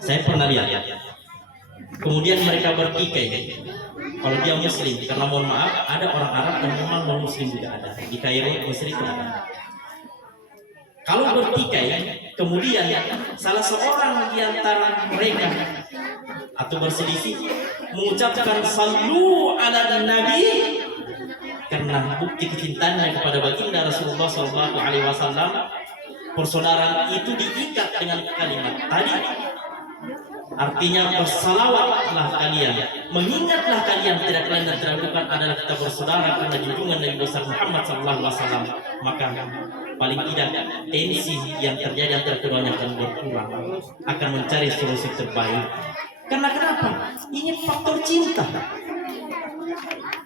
saya pernah lihat. Kemudian mereka bertikai, kalau dia muslim, karena mohon maaf ada orang Arab yang memang non muslim juga ada di Kairo, Mesir itu ada. Kalau bertikai kemudian salah seorang di antara mereka atau berselisih mengucapkan sallu ala nabi karena bukti kecintaannya kepada baginda Rasulullah SAW, persaudaraan itu diikat dengan kalimat tadi. Artinya bersalawatlah kalian, mengingatlah kalian, tidak lain dan tidak bukan adalah kita bersaudara karena junjungan Nabi besar Muhammad SAW. Maka paling tidak tensi yang terjadi antara keduanya akan berkurang, akan mencari solusi terbaik. Karena kenapa? Ini faktor cinta.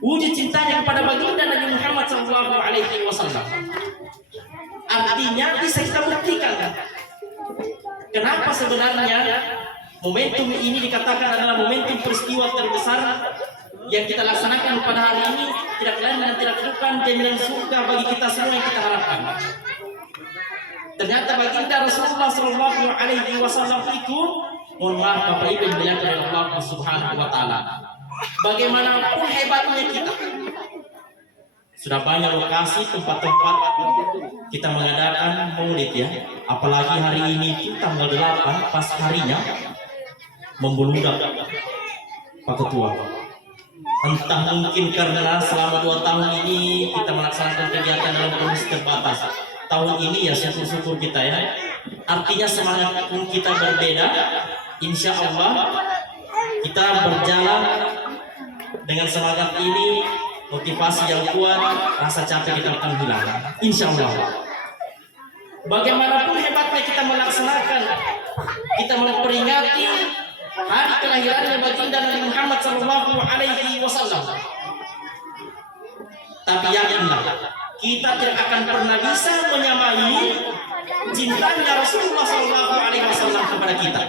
Wujud cintanya kepada baginda Nabi Muhammad SAW. Artinya bisa kita buktikan. Kenapa sebenarnya momentum ini dikatakan adalah momentum peristiwa terbesar yang kita laksanakan pada hari ini, tidak lain dan tidak bukan jaminan surga bagi kita semua yang kita harapkan. Ternyata baginda Rasulullah SAW itu, mohon maaf Bapak Ibu yang dimuliakan oleh Allah Subhanahu wa taala, bagaimanapun hebatnya kita, sudah banyak lokasi tempat-tempat kita mengadakan maulid ya, apalagi hari ini itu tanggal 8 pas harinya membludak Pak Ketua. Entah mungkin karena selama 2 tahun ini kita melaksanakan kegiatan dalam kondisi terbatas. Tahun ini ya syukur-syukur kita ya. Artinya semangat pun kita berbeda. Insya Allah kita berjalan dengan semangat ini, motivasi yang kuat, rasa capek kita akan hilang. Insya Allah. Bagaimanapun hebatnya kita melaksanakan, kita memperingati hari kelahirannya baginda Nabi Muhammad SAW. Tapi yakinlah, kita tidak akan pernah bisa menyamai cintanya Rasulullah SAW kepada kita.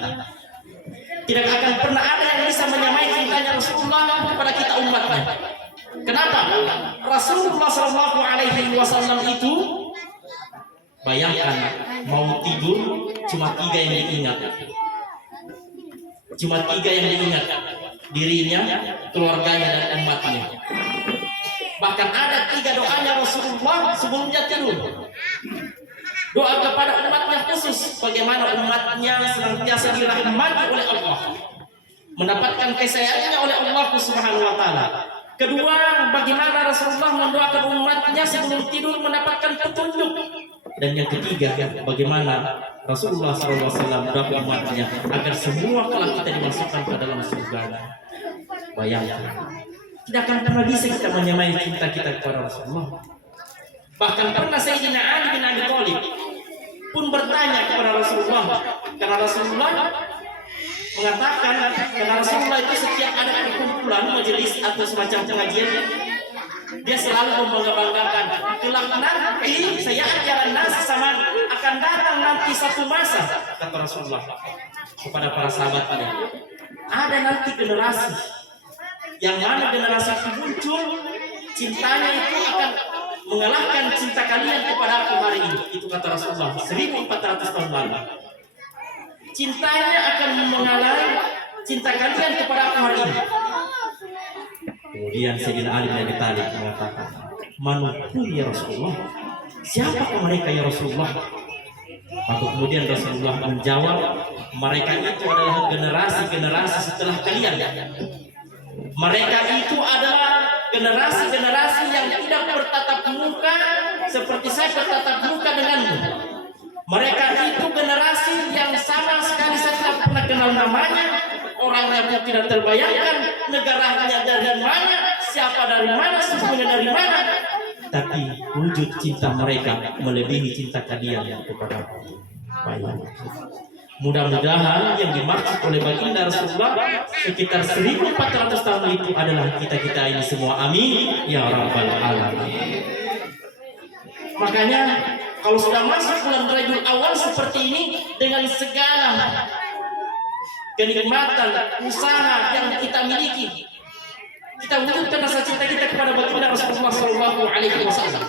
Tidak akan pernah ada yang bisa menyamai cintanya Rasulullah kepada kita umatnya. Kenapa? Rasulullah SAW itu, bayangkan mau tidur cuma 3 yang diingat. Cuma 3 yang diingat, dirinya, keluarganya, dan umatnya. Bahkan ada 3 doanya Rasulullah sebelumnya tidur. Doa kepada umatnya khusus, bagaimana umatnya senantiasa dirahmati oleh Allah, mendapatkan kesayangannya oleh Allah Subhanahu wa taala. Kedua, bagaimana Rasulullah mendoakan umatnya sebelum tidur mendapatkan petunjuk. Dan yang ketiga, bagaimana Rasulullah SAW mendoakan umatnya agar semua kelak kita dimasukkan ke dalam surga. Bayangkan, tidak akan pernah bisa kita menyamai cinta kita kepada Rasulullah. Bahkan pernah Sayyidina Ali bin Abi Thalib pun bertanya kepada Rasulullah, karena Rasulullah mengatakan, karena Rasulullah itu setiap ada kumpulan majelis atau semacam pengajian, dia selalu membangga-banggakan, kelak nanti saya ajaran nasi sama akan datang nanti satu masa, kata Rasulullah kepada para sahabatnya, ada nanti generasi yang mana generasi itu muncul, cintanya itu akan mengalahkan cinta kalian kepada aku hari ini. Itu kata Rasulullah 1400 tahun lalu. Cintanya akan mengalahkan cinta kalian kepada aku hari ini. Kemudian Sayyidina Ali bin Abi Thalib mengatakan, "Manupun ya Rasulullah, siapakah mereka ya Rasulullah?" Maka kemudian Rasulullah menjawab, "Mereka itu adalah generasi-generasi setelah kalian. Mereka itu adalah generasi-generasi yang tidak bertatap muka seperti saya bertatap muka denganmu. Mereka itu generasi yang sama sekali saya tidak pernah kenal namanya, orangnya pun tidak terbayangkan, negaranya dari mana, siapa dari mana, sukunya dari mana. Tapi wujud cinta mereka melebihi cinta kalian kepada aku." Mudah-mudahan yang dimaksud oleh baginda Rasulullah sekitar 1400 tahun itu adalah kita-kita ini semua. Amin ya rabbal alamin. Makanya kalau sudah masuk bulan Rabiul Awal seperti ini, dengan segala kenikmatan usaha yang kita miliki, kita wujudkan rasa cinta kita kepada baginda Rasulullah SAW.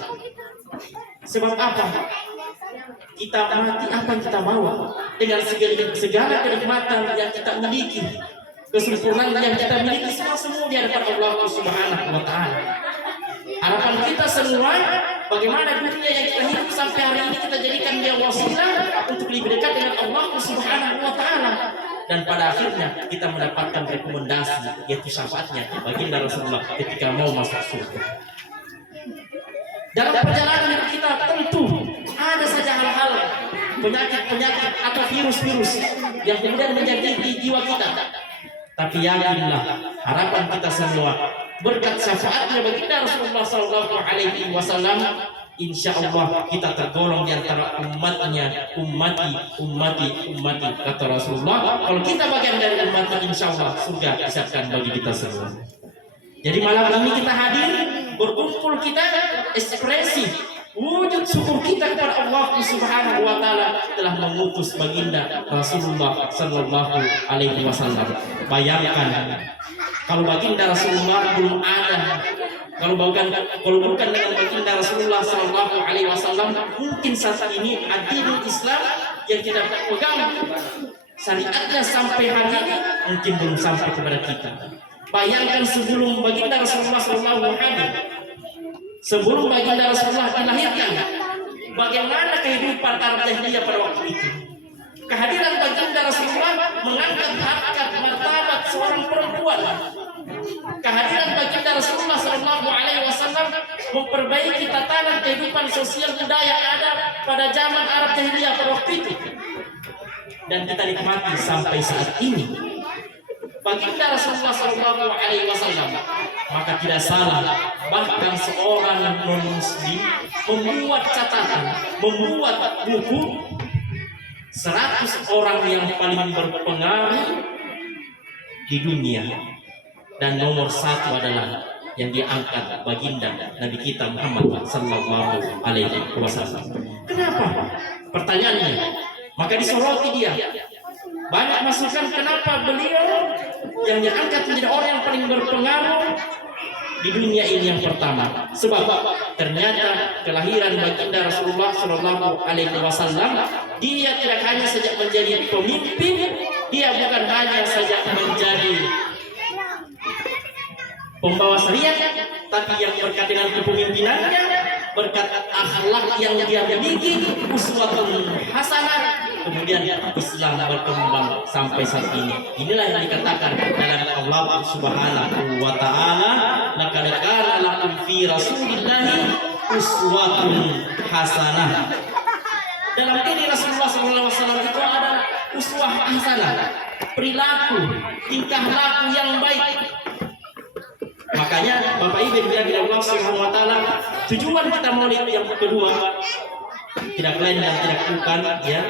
Sebab apa? Kita mati, apa yang kita bawa dengan segala kenikmatan yang kita miliki, kesempurnaan yang kita miliki semua di hadapan Allah Subhanahu wa taala. Harapan kita semua bagaimana dunia yang kita hidup sampai hari ini kita jadikan dia wasilah untuk lebih dekat dengan Allah Subhanahu wa taala, dan pada akhirnya kita mendapatkan rekomendasi yaitu syafaatnya baginda Rasulullah ketika mau masuk surga. Dalam perjalanan hidup kita tentu ada saja hal-hal penyakit-penyakit atau virus-virus yang kemudian menyakiti jiwa kita. Tapi yakinlah, harapan kita semua berkat syafaatnya baginda Rasulullah SAW, insya Allah kita tergolong di antara umatnya, ummati kata Rasulullah. Kalau kita bagian dari umatnya, insya Allah surga disiapkan bagi kita semua. Jadi malam ini kita hadir, berkumpul kita ekspresi wujud syukur kita kepada Allah Subhanahu wa taala telah mengutus baginda Rasulullah sallallahu alaihi wasallam. Bayangkan kalau baginda Rasulullah belum ada, kalau bukan dengan baginda Rasulullah sallallahu alaihi wasallam, mungkin saat ini agama Islam yang kita pegang syariatnya sampai hari ini mungkin belum sampai kepada kita. Bayangkan sebelum baginda Rasulullah sallallahu alaihi wasallam, sebelum baginda Rasulullah dilahirkan, bagaimana kehidupan Arab jahiliyah pada waktu itu. Kehadiran baginda Rasulullah mengangkat harkat martabat seorang perempuan. Kehadiran baginda Rasulullah sallallahu alaihi wasallam memperbaiki tatanan kehidupan sosial budaya yang ada pada zaman Arab jahiliyah pada waktu itu. Dan kita nikmati sampai saat ini. Baginda Rasulullah sallallahu alaihi wasallam, maka tidak salah bahkan seorang non-muslim membuat catatan, membuat buku 100 orang yang paling berpengaruh di dunia, dan nomor 1 adalah yang diangkat baginda Nabi kita Muhammad sallallahu alaihi wasallam. Kenapa? Pertanyaannya, maka disoroti dia. Banyak masukan kenapa beliau yang diangkat menjadi orang yang paling berpengaruh di dunia ini. Yang pertama, sebab ternyata kelahiran baginda Rasulullah Shallallahu Alaihi Wasallam, dia tidak hanya saja menjadi pemimpin, dia bukan hanya saja menjadi pembawa syariat, tapi yang berkat dengan kepemimpinannya, berkat akhlak yang dia miliki, uswatun hasanah, kemudian Islam berkembang sampai saat ini. Inilah yang dikatakan dalam Allah Subhanahu wa taala, laqad kana lakum fi rasulillahi uswatun hasanah. Dalam diri Rasulullah SAW itu ada uswah hasanah, perilaku, tingkah laku yang baik. Makanya Bapak Ibu bilang Allah Subhanahu wa taala, tujuan kita maulid yang kedua tidak lain dan tidak bukan ya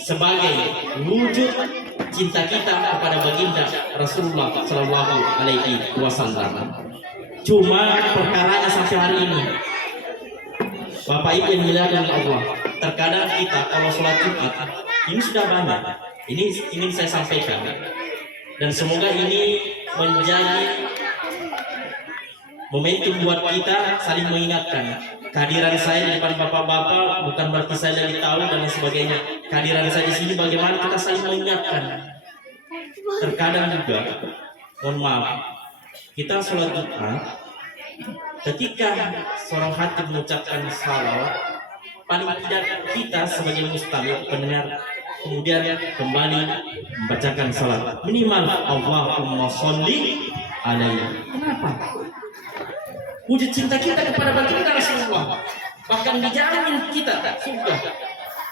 sebagai wujud cinta kita kepada baginda Rasulullah sallallahu alaihi wasallam. Cuma perkaranya sampai hari ini, Bapak Ibu yang dimuliakan Allah, terkadang kita kalau sholat Jumat ini sudah banyak. Ini saya sampaikan, dan semoga ini menjadi momentum buat kita saling mengingatkan. Kehadiran saya di depan bapak-bapak bukan berarti saya lebih tahu dan lain sebagainya. Kehadiran saya di sini bagaimana kita saling mengingatkan. Terkadang juga, mohon maaf, kita sholat Jumat, ketika seorang khatib mengucapkan salawat, paling tidak kita sebagai mustami pendengar kemudian kembali membacakan salat minimal Allahumma sholli alaihi. Kenapa? Wujud cinta kita kepada baginda Rasulullah, bahkan dijamin kita surga.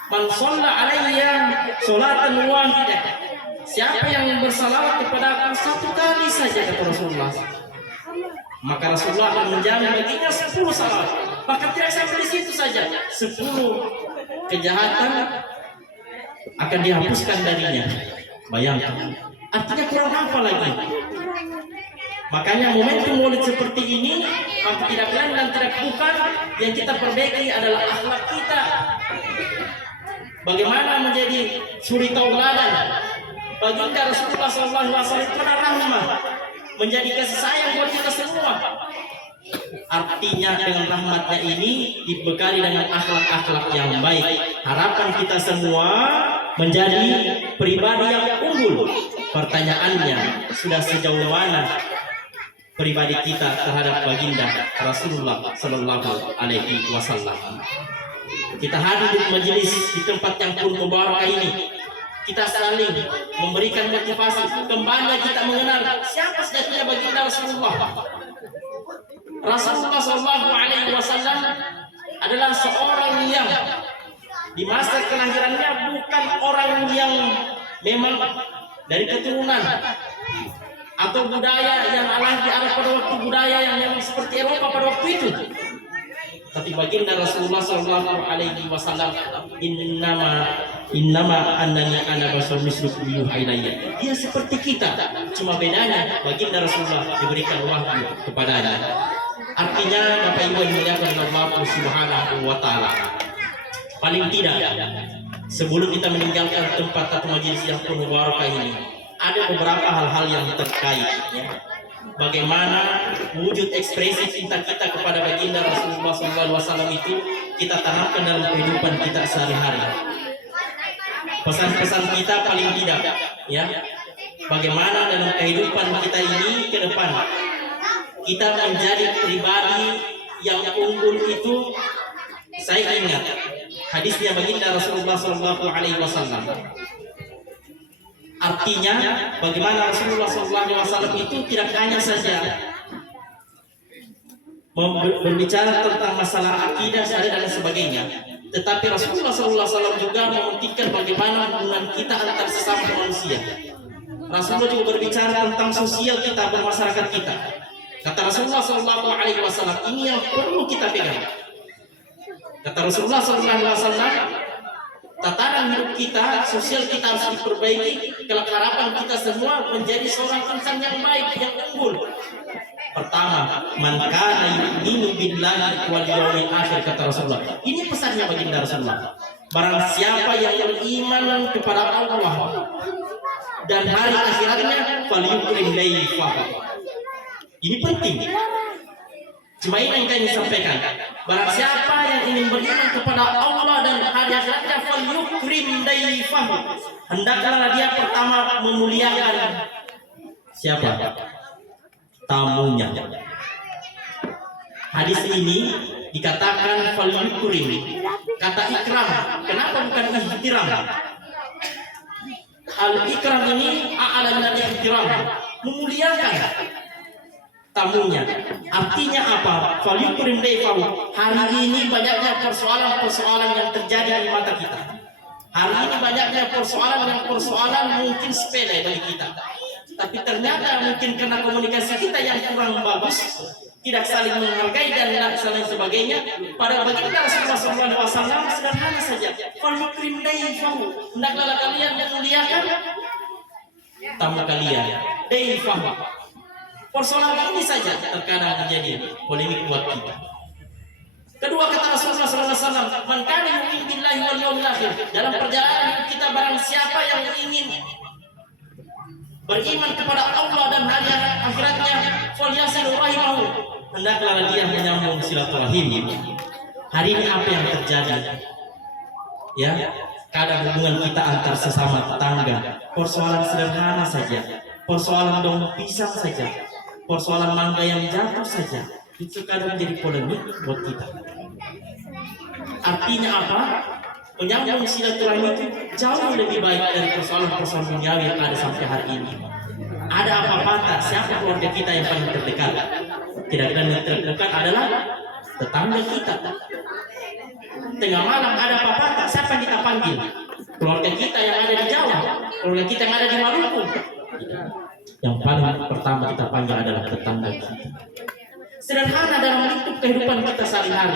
Man shalla alayya sholatan wahidah, siapa yang bersalawat kepada aku 1 kali saja, kata Rasulullah, maka Rasulullah akan menjamin baginya 10 salawat. Bahkan tidak sampai di situ saja, 10 kejahatan akan dihapuskan darinya. Bayangkan, artinya kurang apa lagi? Makanya momentum maulid seperti ini, maka tidak lain dan tidak bukan yang kita perbaiki adalah akhlak kita. Bagaimana menjadi suri tauladan baginda Rasulullah SAW pada rahmah, menjadi kasih sayang buat kita semua. Artinya dengan rahmatnya ini dibekali dengan akhlak-akhlak yang baik. Harapan kita semua menjadi pribadi yang unggul, pertanyaannya, sudah sejauh mana pribadi kita terhadap baginda Rasulullah Sallallahu Alaihi Wasallam? Kita hadir di majelis di tempat yang pun mubarak ini, kita saling memberikan motivasi, kembali kita mengenal siapa sejatinya baginda Rasulullah. Rasulullah Sallallahu Alaihi Wasallam adalah seorang yang di masa kelahirannya bukan orang yang memang dari keturunan atau budaya yang alami di Arab pada waktu, budaya yang memang seperti Eropa pada waktu itu. Tapi baginda Rasulullah Sallallahu Alaihi Wasallam, innama annani ana basharun mislukum yuha ilayya. Dia seperti kita, cuma bedanya baginda Rasulullah diberikan wahyu kepadanya. Artinya Bapak Ibu yang dimuliakan Allah Subhanahu wa taala, paling tidak sebelum kita meninggalkan tempat atau majelis yang penuh barakah ini, ada beberapa hal-hal yang terkait, ya. Bagaimana wujud ekspresi cinta kita kepada baginda Rasulullah SAW itu kita tanamkan dalam kehidupan kita sehari-hari. Pesan-pesan kita paling tidak, ya, bagaimana dalam kehidupan kita ini ke depan kita menjadi pribadi yang unggul itu. Saya ingat hadisnya baginda Rasulullah SAW. Artinya bagaimana Rasulullah SAW itu tidak hanya saja berbicara tentang masalah akidah, syariat dan sebagainya, tetapi Rasulullah SAW juga mementingkan bagaimana hubungan kita antar sesama manusia. Rasulullah juga berbicara tentang sosial kita, bermasyarakat kita. Kata Rasulullah SAW, ini yang perlu kita pegang. Kata Rasulullah SAW, tatanan hidup kita, sosial kita harus diperbaiki kalau harapan kita semua menjadi seorang insan yang baik, yang unggul. Pertama, man kana yu'minu billahi wal yawmil akhir, kata Rasulullah. Ini pesannya baginda Rasulullah. Barang siapa yang beriman kepada Allah dan hari akhiratnya, falyukrim dayfahu. Ini penting. Cuma ini yang kami sampaikan. Barang siapa yang ingin beriman kepada Allah dan hari akhiratnya, falyukrim dayfahu. Hendaklah dia pertama memuliakan siapa? Tamunya. Hadis ini dikatakan falyukrim. Kata ikram. Kenapa bukan ihtiram? Al-ikram ini a'la min al-ihtiram. Memuliakan tamunya. Artinya apa? Falyukrim dayfahu. Hari ini banyaknya persoalan-persoalan yang terjadi di mata kita. Hari ini banyaknya persoalan mungkin sepele bagi kita. Tapi ternyata mungkin karena komunikasi kita yang kurang bagus, tidak saling menghargai dan saling sebagainya. Pada baginda Rasulullah SAW sederhana saja. Falyukrim dayfahu. Hendaklah kalian memuliakan tamu kalian. Dayfahu. Persoalan ini saja terkadang menjadi polemik buat kita. Kedua, kata Rasulullah SAW, man kana yu'minu billahi wal yawmil akhir. Dalam perjalanan kita, barang siapa yang ingin beriman kepada Allah dan hari akhiratnya, falyasil rahimahu. Hendaklah dia menyambung silaturahim. Hari ini apa yang terjadi? Ya, kadang hubungan kita antar sesama tetangga, persoalan sederhana saja, persoalan daun pisang saja, persoalan mangga yang jatuh saja, itu kadang menjadi polemik buat kita. Artinya apa? Menyambung silaturahim itu jauh lebih baik dari persoalan-persoalan duniawi yang ada sampai hari ini. Ada apa-apa, siapa keluarga kita yang paling terdekat? Tidak ada yang terdekat adalah tetangga kita. Tengah malam ada apa-apa, siapa yang kita panggil? Keluarga kita yang ada di Jawa, keluarga kita yang ada di Maluku. Yang paling pertama kita panggil adalah tetangga kita. Sederhana dalam hidup kehidupan kita sehari-hari.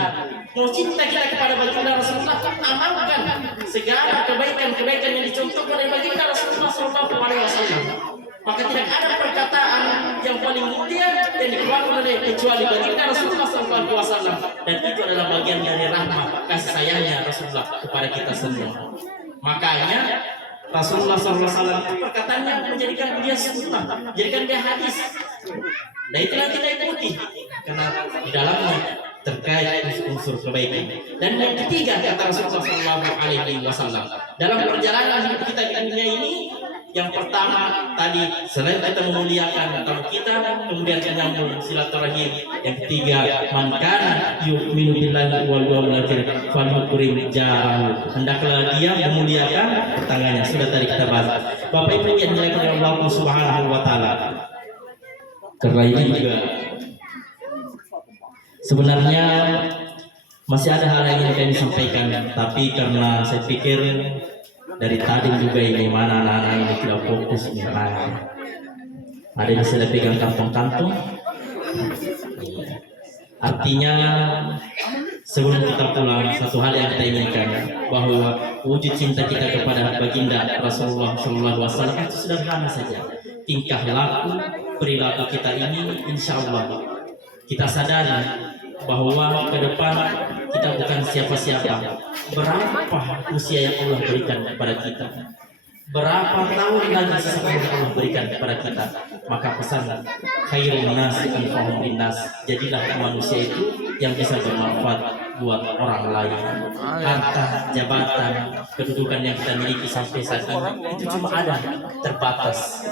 Mau cinta kita kepada baginda Rasulullah, amalkan segala kebaikan-kebaikan yang dicontohkan oleh baginda Rasulullah SAW. Maka tidak ada perkataan yang paling mulia yang dikeluarkan oleh kecuali baginda Rasulullah SAW. Dan itu adalah bagian dari rahmat kasih sayangnya Rasulullah kepada kita semua. Makanya Rasulullah SAW itu perkataannya menjadikan dia sunnah, menjadikan dia hadis. Dan itulah kita ikuti karena di dalamnya terkait unsur kebaikan. Dan yang ketiga, kata Rasulullah SAW, dalam perjalanan hidup kita di dunia ini, Yang pertama tadi, selain kita memuliakan tamu kita, kemudian menyambung silaturahim. Yang ketiga, man kana yu'minu billahi wal yawmil akhir falyukrim jarahu. Hendaklah dia memuliakan tetangganya. Sudah tadi kita bahas. Bapak Ibu yang dimuliakan oleh Allah Subhanahu wa taala. Karena ini juga sebenarnya masih ada hal yang ingin kami sampaikan, tapi karena saya pikir dari tadi juga ini mana anak-anak ini tidak fokus nih, ada yang bisa pegang kantong-kantong. Artinya sebelum kita pulang, satu hal yang kita inginkan bahwa wujud cinta kita kepada baginda Rasulullah SAW itu sederhana saja. Tingkah laku, perilaku kita ini, insya Allah kita sadari bahwa ke depan kita bukan siapa-siapa. Berapa usia yang Allah berikan kepada kita? Berapa tahun lagi sisa yang Allah berikan kepada kita? Maka pesan khairun nas anfa'uhum linnas. Jadilah manusia itu yang bisa bermanfaat buat orang lain. Harta, jabatan, kedudukan yang kita miliki sampai saat ini itu cuma ada, terbatas.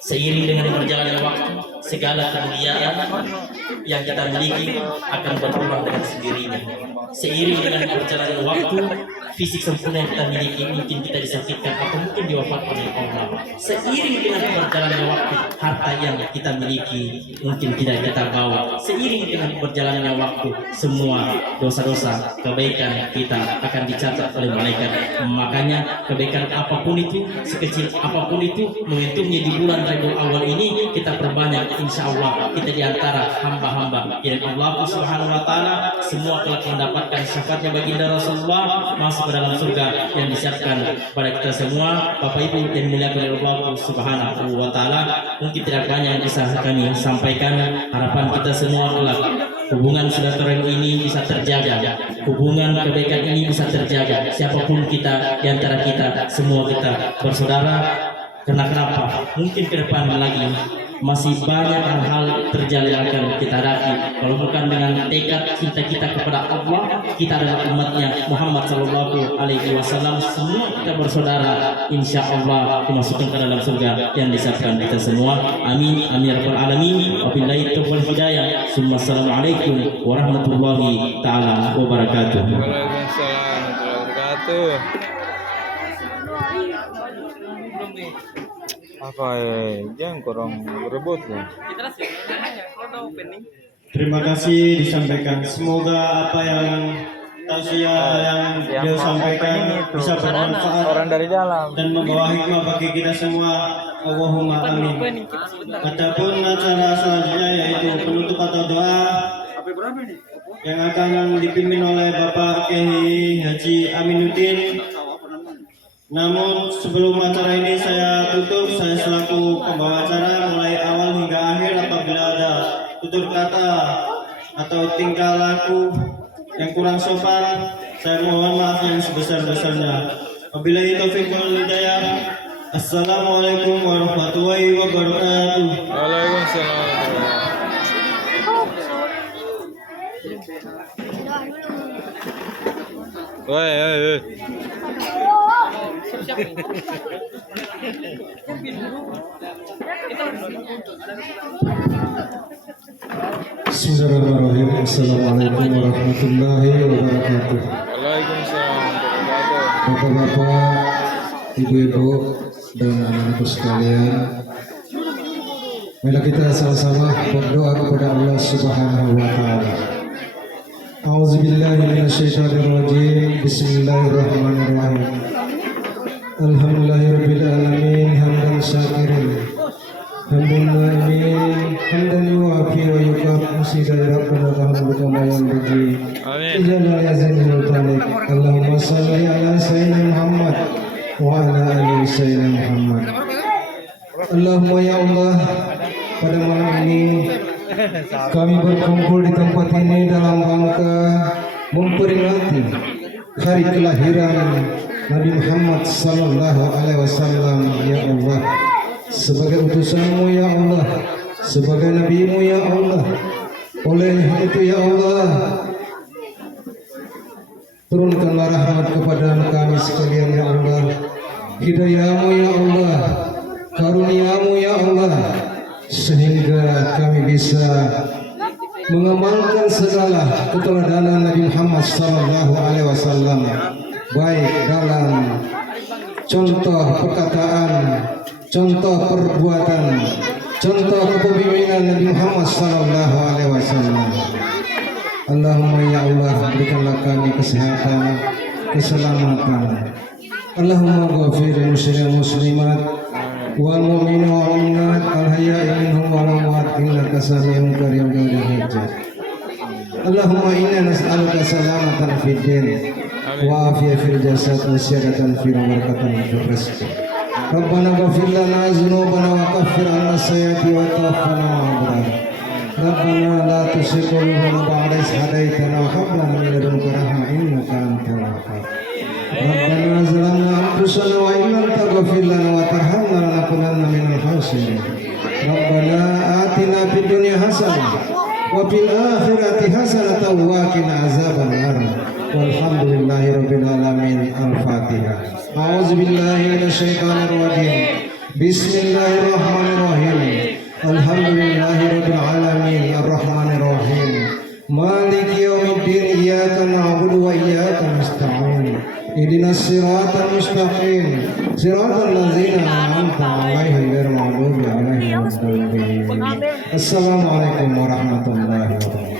Seiring dengan berjalannya waktu, segala kemuliaan yang kita miliki akan berkurang dengan sendirinya. Seiring dengan berjalannya waktu, fisik sempurna yang kita miliki mungkin kita disakitkan atau mungkin diwafatkan oleh Allah. Seiring dengan berjalannya waktu, harta yang kita miliki mungkin tidak kita bawa. Seiring dengan berjalannya waktu, semua dosa-dosa kebaikan kita akan dicatat oleh malaikat. Makanya kebaikan apapun itu, sekecil apapun itu, menghitungnya di bulan Rabiul Awal ini kita perbanyak, insya Allah kita diantara hamba-hamba yang Allah Subhanahu wa taala semua telah mendapatkan syafaatnya baginda Rasulullah masuk ke dalam surga yang disiapkan pada kita semua. Bapak Ibu yang dimuliakan oleh Allah Subhanahu wa taala, mungkin tidak banyak yang bisa kami sampaikan. Harapan kita semua adalah hubungan silaturahim ini bisa terjaga, hubungan kebaikan ini bisa terjaga. Siapapun kita, di antara kita semua kita bersaudara. Karena kenapa? Mungkin ke depan lagi masih banyak hal terjadi yang akan kita hadapi. Kalau bukan dengan tekad cinta kita kepada Allah, kita adalah umatnya Muhammad Sallallahu Alaihi Wasallam. Semua kita bersaudara, insya Allah dimasukkan ke dalam surga yang disiapkan kita semua. Amin, amin ya rabbal alamin. Wabillahi taufiq wal hidayah. Assalamualaikum warahmatullahi taala wabarakatuh. Waalaikumsalam warahmatullahi wabarakatuh. Apa jangan kurang berebut ya. Terima kasih disampaikan. Semoga apa yang tausiah yang beliau sampaikan bisa bermanfaat Orang dari dalam. dan membawa hikmah bagi kita semua. Allahumma amin. Adapun acara selanjutnya yaitu penutup atau doa yang akan dipimpin oleh Bapak Kiai Haji Aminuddin. Namun sebelum acara ini saya tutup, saya selaku pembawa acara mulai awal hingga akhir apabila ada tutur kata atau tingkah laku yang kurang sopan, saya mohon maaf yang sebesar-besarnya. Wabillahi taufiq wal hidayah. Assalamualaikum warahmatullahi wabarakatuh. Waalaikumsalam. Woi. Bismillahirrahmanirrahim. Assalamualaikum warahmatullahi wabarakatuh. Waalaikumsalam warahmatullahi Bapak-bapak, ibu-ibu, dan anak-anakku sekalian, mari kita sama-sama berdoa kepada Allah Subhanahu wa taala. A'udzubillahi minasyaitonirrajim. Bismillahirrahmanirrahim. Alhamdulillahirabbil alamin hamdan syakirin hamdan na'imin hamdan yuwafi wa yukafi rabbana hamdu kama yanbaghi Amin. ijazal yazil talik. Allahumma shalli ala sayyidina Muhammad wa ala ali sayyidina Muhammad. Allahumma ya Allah, pada malam ini kami berkumpul di tempat ini dalam rangka memperingati hari kelahiran Nabi Muhammad Sallallahu Alaihi Wasallam. Ya Allah, sebagai utusanmu ya Allah, sebagai nabimu ya Allah, oleh itu ya Allah, turunkanlah rahmat kepada kami sekalian ya Allah, hidayahmu ya Allah, bisa mengamalkan segala keteladanan Nabi Muhammad Sallallahu Alaihi Wasallam, baik dalam contoh perkataan, contoh perbuatan, contoh kepemimpinan Nabi Muhammad Sallallahu Alaihi Wasallam. Allahumma ya Allah, berikanlah kami kesehatan, keselamatan. Allahumma ghafir muslimin muslimat wal mu'minin wal mu'minat al hayya'i minhum wal amwat innaka sami'un qaribun hajat. Allahumma inna nas'aluka salamatan fid din wa afiyatan fil jasad wa siyadatan fil barakatan fil rizq. Rabbana ghfir lana dzunubana wa kaffir 'anna sayyi'ati wa tawaffana ma'al abrar. Rabbana la tuzigh qulubana ba'da idh hadaytana wa hab lana min ladunka rahmah innaka antal wahhab. Rabbana zalamna anfusana wa in lam taghfir lana wa tarhamna lanakunanna minal khasirin. Rabbana atina fid dunya hasanah wa fil akhirati hasanah wa qina azabannar. Walhamdulillahi rabbil alamin. Al-Fatihah. A'udzu billahi minasy syaithanir rajim. Bismillahirrahmanirrahim. Alhamdulillahi rabbil alamin arrahmanir rahim. Maliki yaumiddin. Iyyaka na'budu wa iyyaka nasta'in. Ihdinas siratal mustaqim. Siratal ladzina an'amta 'alaihim ghairil maghdubi 'alaihim waladdallin. Assalamualaikum warahmatullahi wabarakatuh.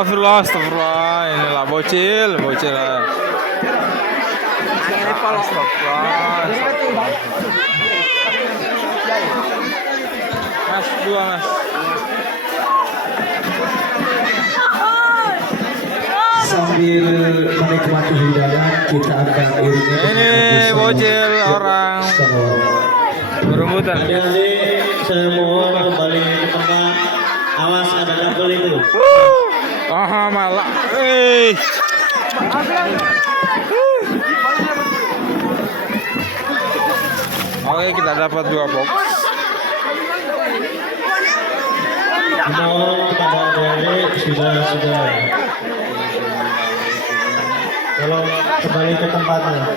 Astagfirullah, astagfirullah. Inilah bocil lah. Astagfirullah. Mas, dua mas. Sambil menikmati hidangan, kita akan iringi Ini bocil orang berebutan. Adik-adik, saya mohon kembali ke tempat. Awas ada dapur itu. Malah. Oke, kita dapat 2 box. Mohon kepada adik-adik sudah. Tolong kembali ke tempatnya.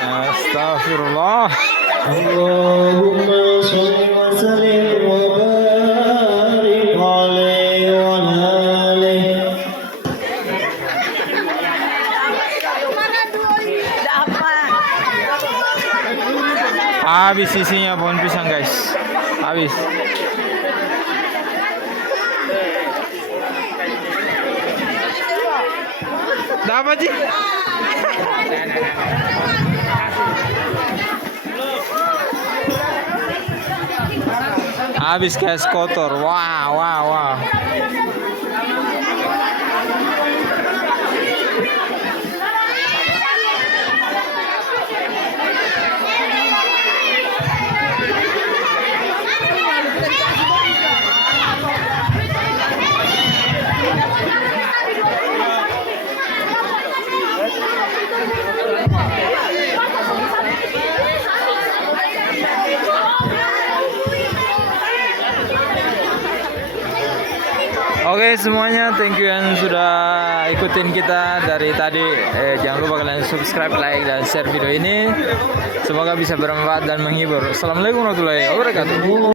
Astagfirullah. Allahumma sholli wa sallim wa barik alaihi wa alihi. Habis isinya pohon pisang guys. Habis. Dapat sih. Habis guys, kotor. Wah. Oke semuanya, thank you yang sudah ikutin kita dari tadi. Jangan lupa kalian subscribe, like, dan share video ini. Semoga bisa bermanfaat dan menghibur. Assalamualaikum warahmatullahi wabarakatuh.